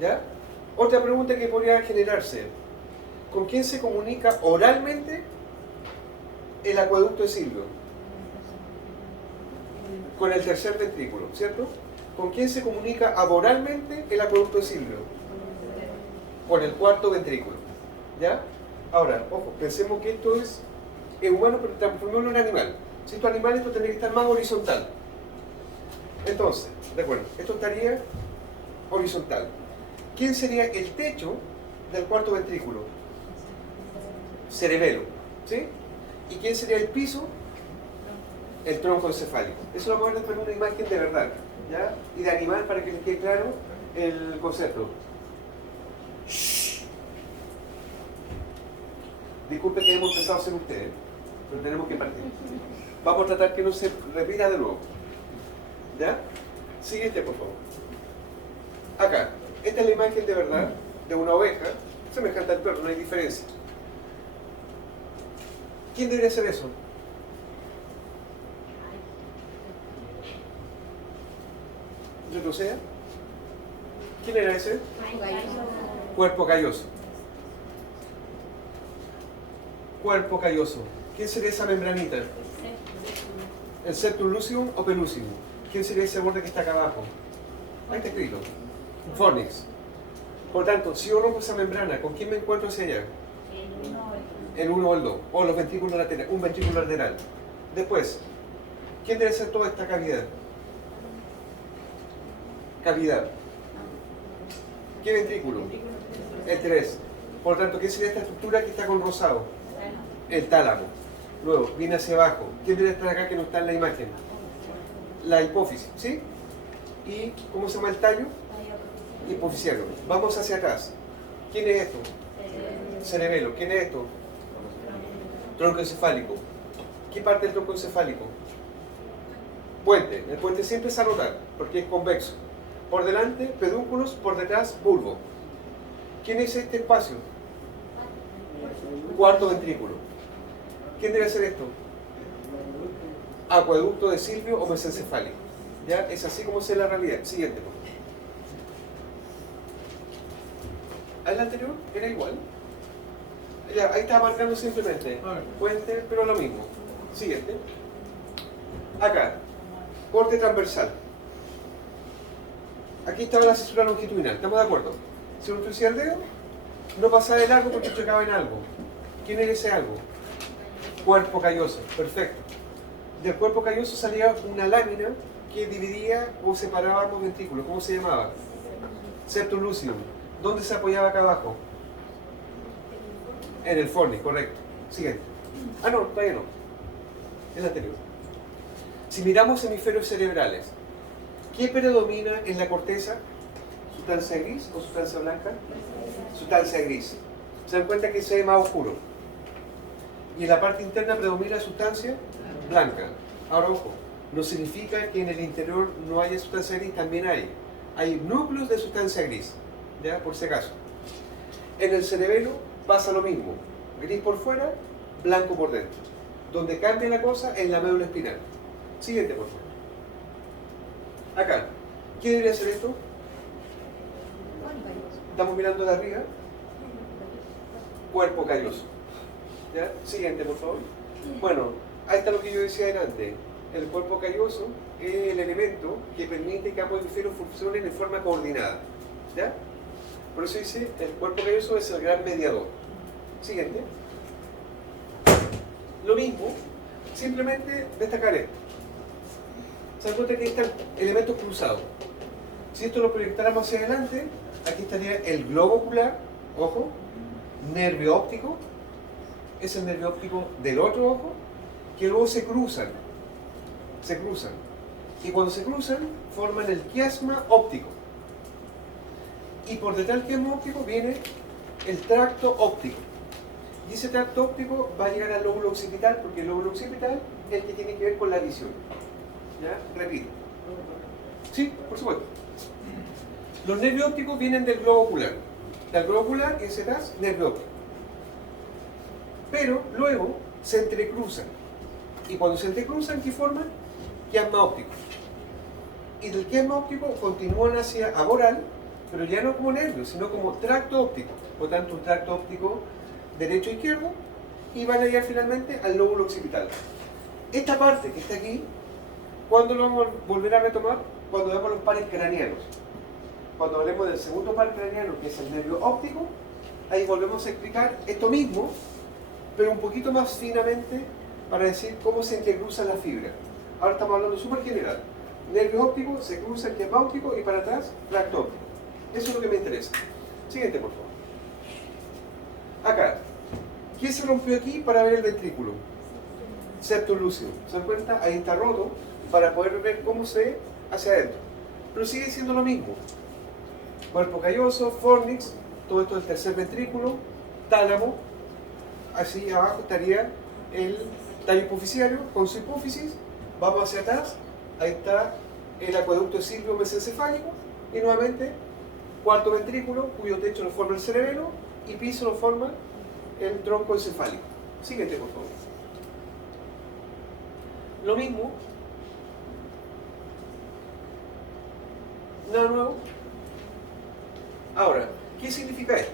¿Ya? Otra pregunta que podría generarse. ¿Con quién se comunica oralmente el acueducto de Silvio? Con el tercer ventrículo, ¿cierto? ¿Con quién se comunica aboralmente el acueducto de Silvio? Con el cuarto ventrículo. ¿Ya? Ahora, ojo, pensemos que esto es humano, pero transformémoslo en animal. Si esto es animal, esto tendría que estar más horizontal. Entonces, de acuerdo, esto estaría horizontal. ¿Quién sería el techo del cuarto ventrículo? Cerebelo, ¿sí? ¿Y quién sería el piso? El tronco encefálico. Eso lo vamos a ver después en una imagen de verdad, ¿ya? Y de animal para que les quede claro el concepto. Disculpen que hemos empezado a hacer ustedes, pero tenemos que partir. Vamos a tratar que no se repita de nuevo. ¿Ya? Siguiente, por favor. Acá, esta es la imagen de verdad de una oveja, semejante al perro, no hay diferencia. ¿Quién debería hacer eso? ¿Retroceda? ¿Quién era ese? Cuerpo calloso. Cuerpo calloso. ¿Quién sería esa membranita? ¿El septum lucidum o pellucidum? ¿Quién sería ese borde que está acá abajo? Ahí está escrito. Fornix. Por tanto, si yo rompo esa membrana, ¿con quién me encuentro hacia allá? El 1 o el 2. O los ventrículos laterales. Un ventrículo lateral. Después, ¿quién debe ser toda esta cavidad? Cavidad. ¿Qué ventrículo? El 3. Por tanto, ¿qué sería esta estructura que está con rosado? El tálamo. Luego, viene hacia abajo. ¿Quién debe estar acá que no está en la imagen? La hipófisis, ¿sí? ¿Y cómo se llama el tallo? Hipofisiano. Vamos hacia atrás. ¿Quién es esto? Cerebelo. ¿Quién es esto? Tronco encefálico. ¿Qué parte del tronco encefálico? Puente. El puente siempre es a rotar, porque es convexo. Por delante, pedúnculos, por detrás, bulbo. ¿Quién es este espacio? Cuarto ventrículo. ¿Quién debe hacer esto? Acueducto de Silvio o mesencefálico. ¿Ya? Es así como es la realidad. Siguiente, por favor. ¿Al anterior? ¿Era igual? Ya, ahí está marcando simplemente. Puente, pero lo mismo. Siguiente. Acá. Corte transversal. Aquí estaba la cesura longitudinal. ¿Estamos de acuerdo? Si uno introducía el dedo, no pasaba de largo porque chocaba en algo. ¿Quién era ese algo? Cuerpo calloso. Perfecto. Del cuerpo calloso salía una lámina que dividía o separaba ambos ventrículos. ¿Cómo se llamaba? Septum lucidum. ¿Dónde se apoyaba acá abajo? En el fornix, correcto. Siguiente. Ah, no, todavía no. El anterior. Si miramos hemisferios cerebrales, ¿qué predomina en la corteza? ¿Sustancia gris o sustancia blanca? Sustancia gris. ¿Se dan cuenta que se ve más oscuro? Y en la parte interna predomina sustancia blanca. Ahora, ojo, no significa que en el interior no haya sustancia gris, también hay. Hay núcleos de sustancia gris, ¿ya? Por si acaso. En el cerebelo pasa lo mismo. Gris por fuera, blanco por dentro. Donde cambia la cosa es la médula espinal. Siguiente, por favor. Acá. ¿Qué debería ser esto? Estamos mirando de arriba. Cuerpo calloso. ¿Ya? Siguiente, por favor. Bueno, ahí está lo que yo decía delante. El cuerpo calloso es el elemento que permite que ambos hemisferios funcionen de forma coordinada. ¿Ya? Por eso dice, el cuerpo calloso es el gran mediador. Siguiente. Lo mismo, simplemente destacar esto. Se dan cuenta que están elementos cruzados. Si esto lo proyectáramos hacia adelante, aquí estaría el globo ocular, ojo, nervio óptico, es el nervio óptico del otro ojo, que luego se cruzan. Se cruzan. Y cuando se cruzan, forman el quiasma óptico. Y por detrás del quiasma óptico viene el tracto óptico. Y ese tracto óptico va a llegar al lóbulo occipital, porque el lóbulo occipital es el que tiene que ver con la visión. ¿Ya? Repito. Sí, por supuesto. Los nervios ópticos vienen del globo ocular. Del globo ocular y ese das nervio óptico. Pero luego se entrecruzan. Y cuando se entrecruzan, ¿qué forman? Quiasma óptico. Y del quiasma óptico continúan hacia aboral, pero ya no como nervio, sino como tracto óptico. Por tanto, un tracto óptico derecho e izquierdo, y van a llegar finalmente al lóbulo occipital. Esta parte que está aquí, ¿cuándo lo vamos a volver a retomar? Cuando veamos los pares craneanos. Cuando hablemos del segundo par craneano, que es el nervio óptico, ahí volvemos a explicar esto mismo, pero un poquito más finamente para decir cómo se entrecruzan las fibras. Ahora estamos hablando súper general. Nervio óptico, se cruza el quiasma óptico y para atrás, tracto óptico. Eso es lo que me interesa. Siguiente, por favor. Acá. ¿Qué se rompió aquí para ver el ventrículo? Septum lucidum. ¿Se dan cuenta? Ahí está roto para poder ver cómo se ve hacia adentro. Pero sigue siendo lo mismo. Cuerpo calloso, fornix, todo esto del tercer ventrículo, tálamo. Así abajo estaría el tallo hipofisiario con su hipófisis. Vamos hacia atrás. Ahí está el acueducto silvio mesencefálico. Y nuevamente, cuarto ventrículo, cuyo techo lo forma el cerebelo y piso lo forma el tronco encefálico. Siguiente, por favor. Lo mismo. Nada nuevo. Ahora, ¿qué significa esto?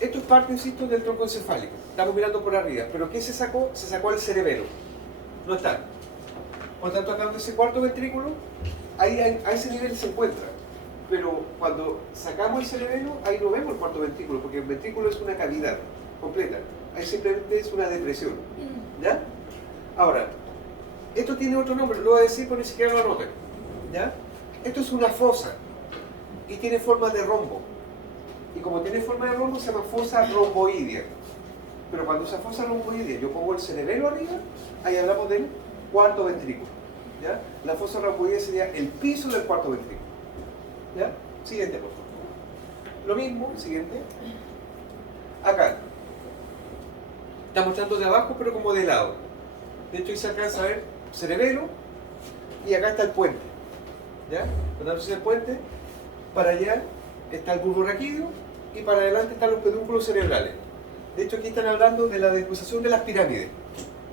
Esto es parte, insisto, del tronco encefálico. Estamos mirando por arriba. ¿Pero qué se sacó? Se sacó el cerebelo. No está. Por lo tanto, acá donde ese cuarto ventrículo, ahí a ese nivel se encuentra. Pero cuando sacamos el cerebelo, ahí no vemos el cuarto ventrículo, porque el ventrículo es una cavidad completa. Ahí simplemente es una depresión. ¿Ya? Ahora, esto tiene otro nombre, lo voy a decir, pero ni siquiera lo anoten. ¿Ya? Esto es una fosa y tiene forma de rombo. Y como tiene forma de rombo, se llama fosa romboidea. Pero cuando esa fosa romboidea yo pongo el cerebelo arriba, ahí hablamos del cuarto ventrículo. ¿Ya? La fosa romboidea sería el piso del cuarto ventrículo. ¿Ya? Siguiente, por favor. Lo mismo, siguiente. Acá. Está mostrando de abajo, pero como de lado. De hecho, ahí se alcanza a ver cerebelo y acá está el puente. ¿Ya? Cuando se el puente, para allá está el bulbo raquídeo y para adelante están los pedúnculos cerebrales. De hecho, aquí están hablando de la decusación de las pirámides.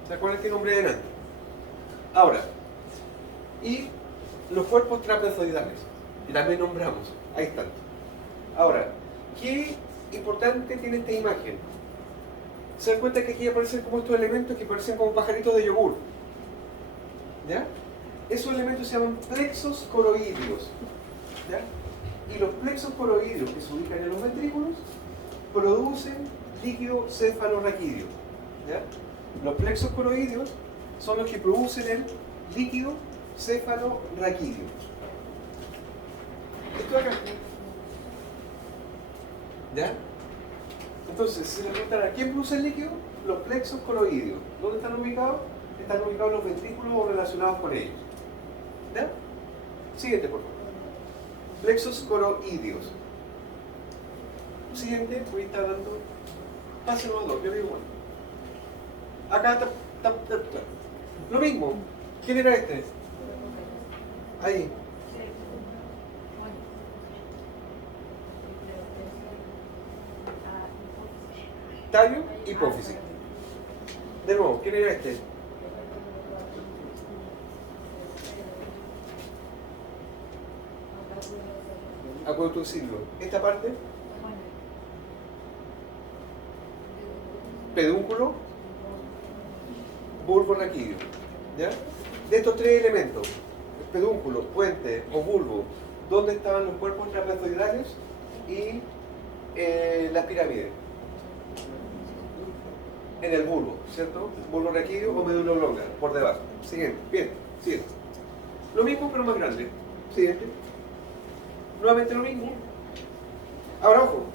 ¿Se acuerdan que nombré delante? Ahora, y los cuerpos trapezoidales, que también nombramos. Ahí están. Ahora, ¿qué importante tiene esta imagen? Se dan cuenta que aquí aparecen como estos elementos que parecen como pajaritos de yogur. ¿Ya? Esos elementos se llaman plexos coroideos. ¿Ya? Y los plexos coroideos que se ubican en los ventrículos producen líquido cefalorraquídeo. ¿Ya? Los plexos coroideos son los que producen el líquido cefalorraquídeo. Esto acá. ¿Ya? Entonces, si se les preguntara, ¿quién produce el líquido? Los plexos coroideos. ¿Dónde están ubicados? Están ubicados los ventrículos o relacionados con ellos. ¿Ya? Siguiente, por favor. Plexos coroideos. Siguiente, voy a estar dando. Pásenlo a dos, yo digo bueno. Acá está. Lo mismo. ¿Quién era este? Ahí. Tallo, hipófisis. De nuevo, ¿quién era este? Acueducto silvio. Esta parte, pedúnculo, bulbo raquídeo. ¿Ya? De estos tres elementos, pedúnculo, puente o bulbo, ¿dónde estaban los cuerpos trapezoidales y las pirámides? En el bulbo, ¿cierto? Bulbo raquídeo o médula oblonga, por debajo. Siguiente, bien, siguiente. Lo mismo pero más grande. Siguiente. Nuevamente lo mismo. Ahora ojo.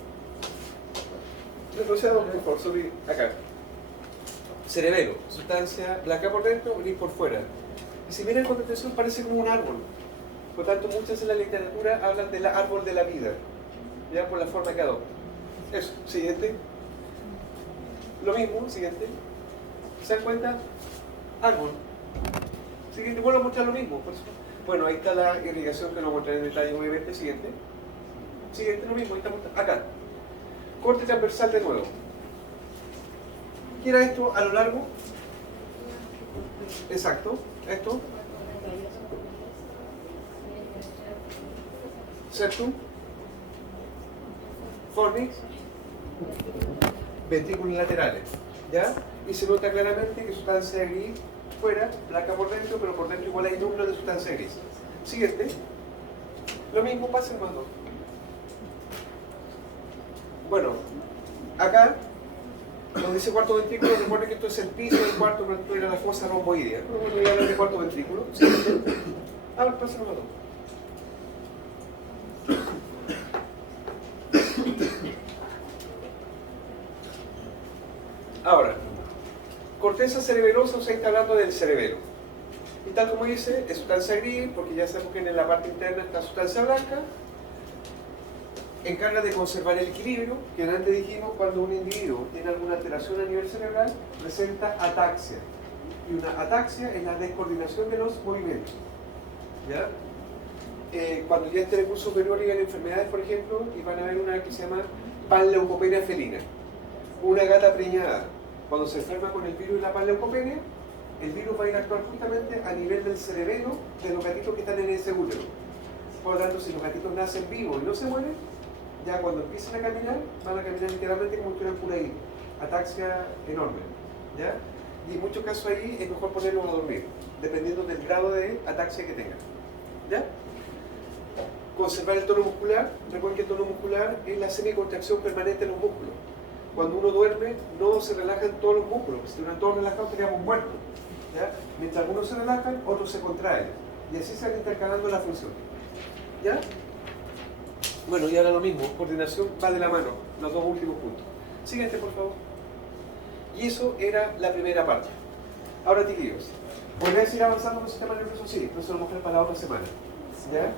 Retrocedamos, por favor, sobre acá. Cerebelo, sustancia blanca por dentro, gris por fuera. Y si miran con atención parece como un árbol. Por tanto, muchas en la literatura hablan del árbol de la vida. Ya por la forma que adopta. Eso, siguiente. Lo mismo, siguiente. ¿Se dan cuenta? Árbol. Siguiente, vuelvo a mostrar lo mismo. Por eso. Bueno, ahí está la irrigación que lo mostraré en detalle, obviamente. Siguiente. Siguiente, lo mismo. Ahí está mostrando. Acá. Corte transversal de nuevo. ¿Qué era esto a lo largo? Exacto. Esto. Septum. Fornix. Ventrículos laterales. ¿Ya? Y se nota claramente que sustancia gris fuera, blanca por dentro, pero por dentro igual hay núcleos de sustancia gris. Siguiente. Lo mismo pasa en mando. Bueno, acá, donde dice cuarto ventrículo, recuerden que esto es el piso del cuarto, pero esto era la fosa romboidea. Pero bueno, voy a hablar de cuarto ventrículo. Siguiente. A ver, pasa el mando. Ahora, corteza cerebelosa, o sea, está hablando del cerebelo. Y tal como dice, es sustancia gris, porque ya sabemos que en la parte interna está sustancia blanca. Encarga de conservar el equilibrio, que antes dijimos cuando un individuo tiene alguna alteración a nivel cerebral, presenta ataxia. Y una ataxia es la descoordinación de los movimientos. ¿Ya? Cuando ya esté en el curso superior y en enfermedades, por ejemplo, y van a ver una que se llama panleucopenia felina. Una gata preñada, cuando se enferma con el virus de la panleucopenia, el virus va a ir a actuar justamente a nivel del cerebelo de los gatitos que están en ese útero. Por lo tanto, si los gatitos nacen vivos y no se mueren, ya cuando empiecen a caminar, van a caminar literalmente como si estuvieran por ahí. Ataxia enorme. ¿Ya? Y en muchos casos ahí es mejor ponerlos a dormir, dependiendo del grado de ataxia que tengan. ¿Ya? Conservar el tono muscular. Recuerden que el tono muscular es la semicontracción permanente de los músculos. Cuando uno duerme, no se relajan todos los músculos. Si estuvieran todos relajados, estaríamos muertos. ¿Ya? Mientras algunos se relajan, otros se contraen. Y así se van intercalando la función. ¿Ya? Bueno, y ahora lo mismo. Coordinación va de la mano. Los dos últimos puntos. Siguiente, por favor. Y eso era la primera parte. Ahora, chiquillos, ¿podría seguir avanzando con el sistema nervioso? Sí, pero eso lo vamos a hacer para la otra semana. ¿Ya?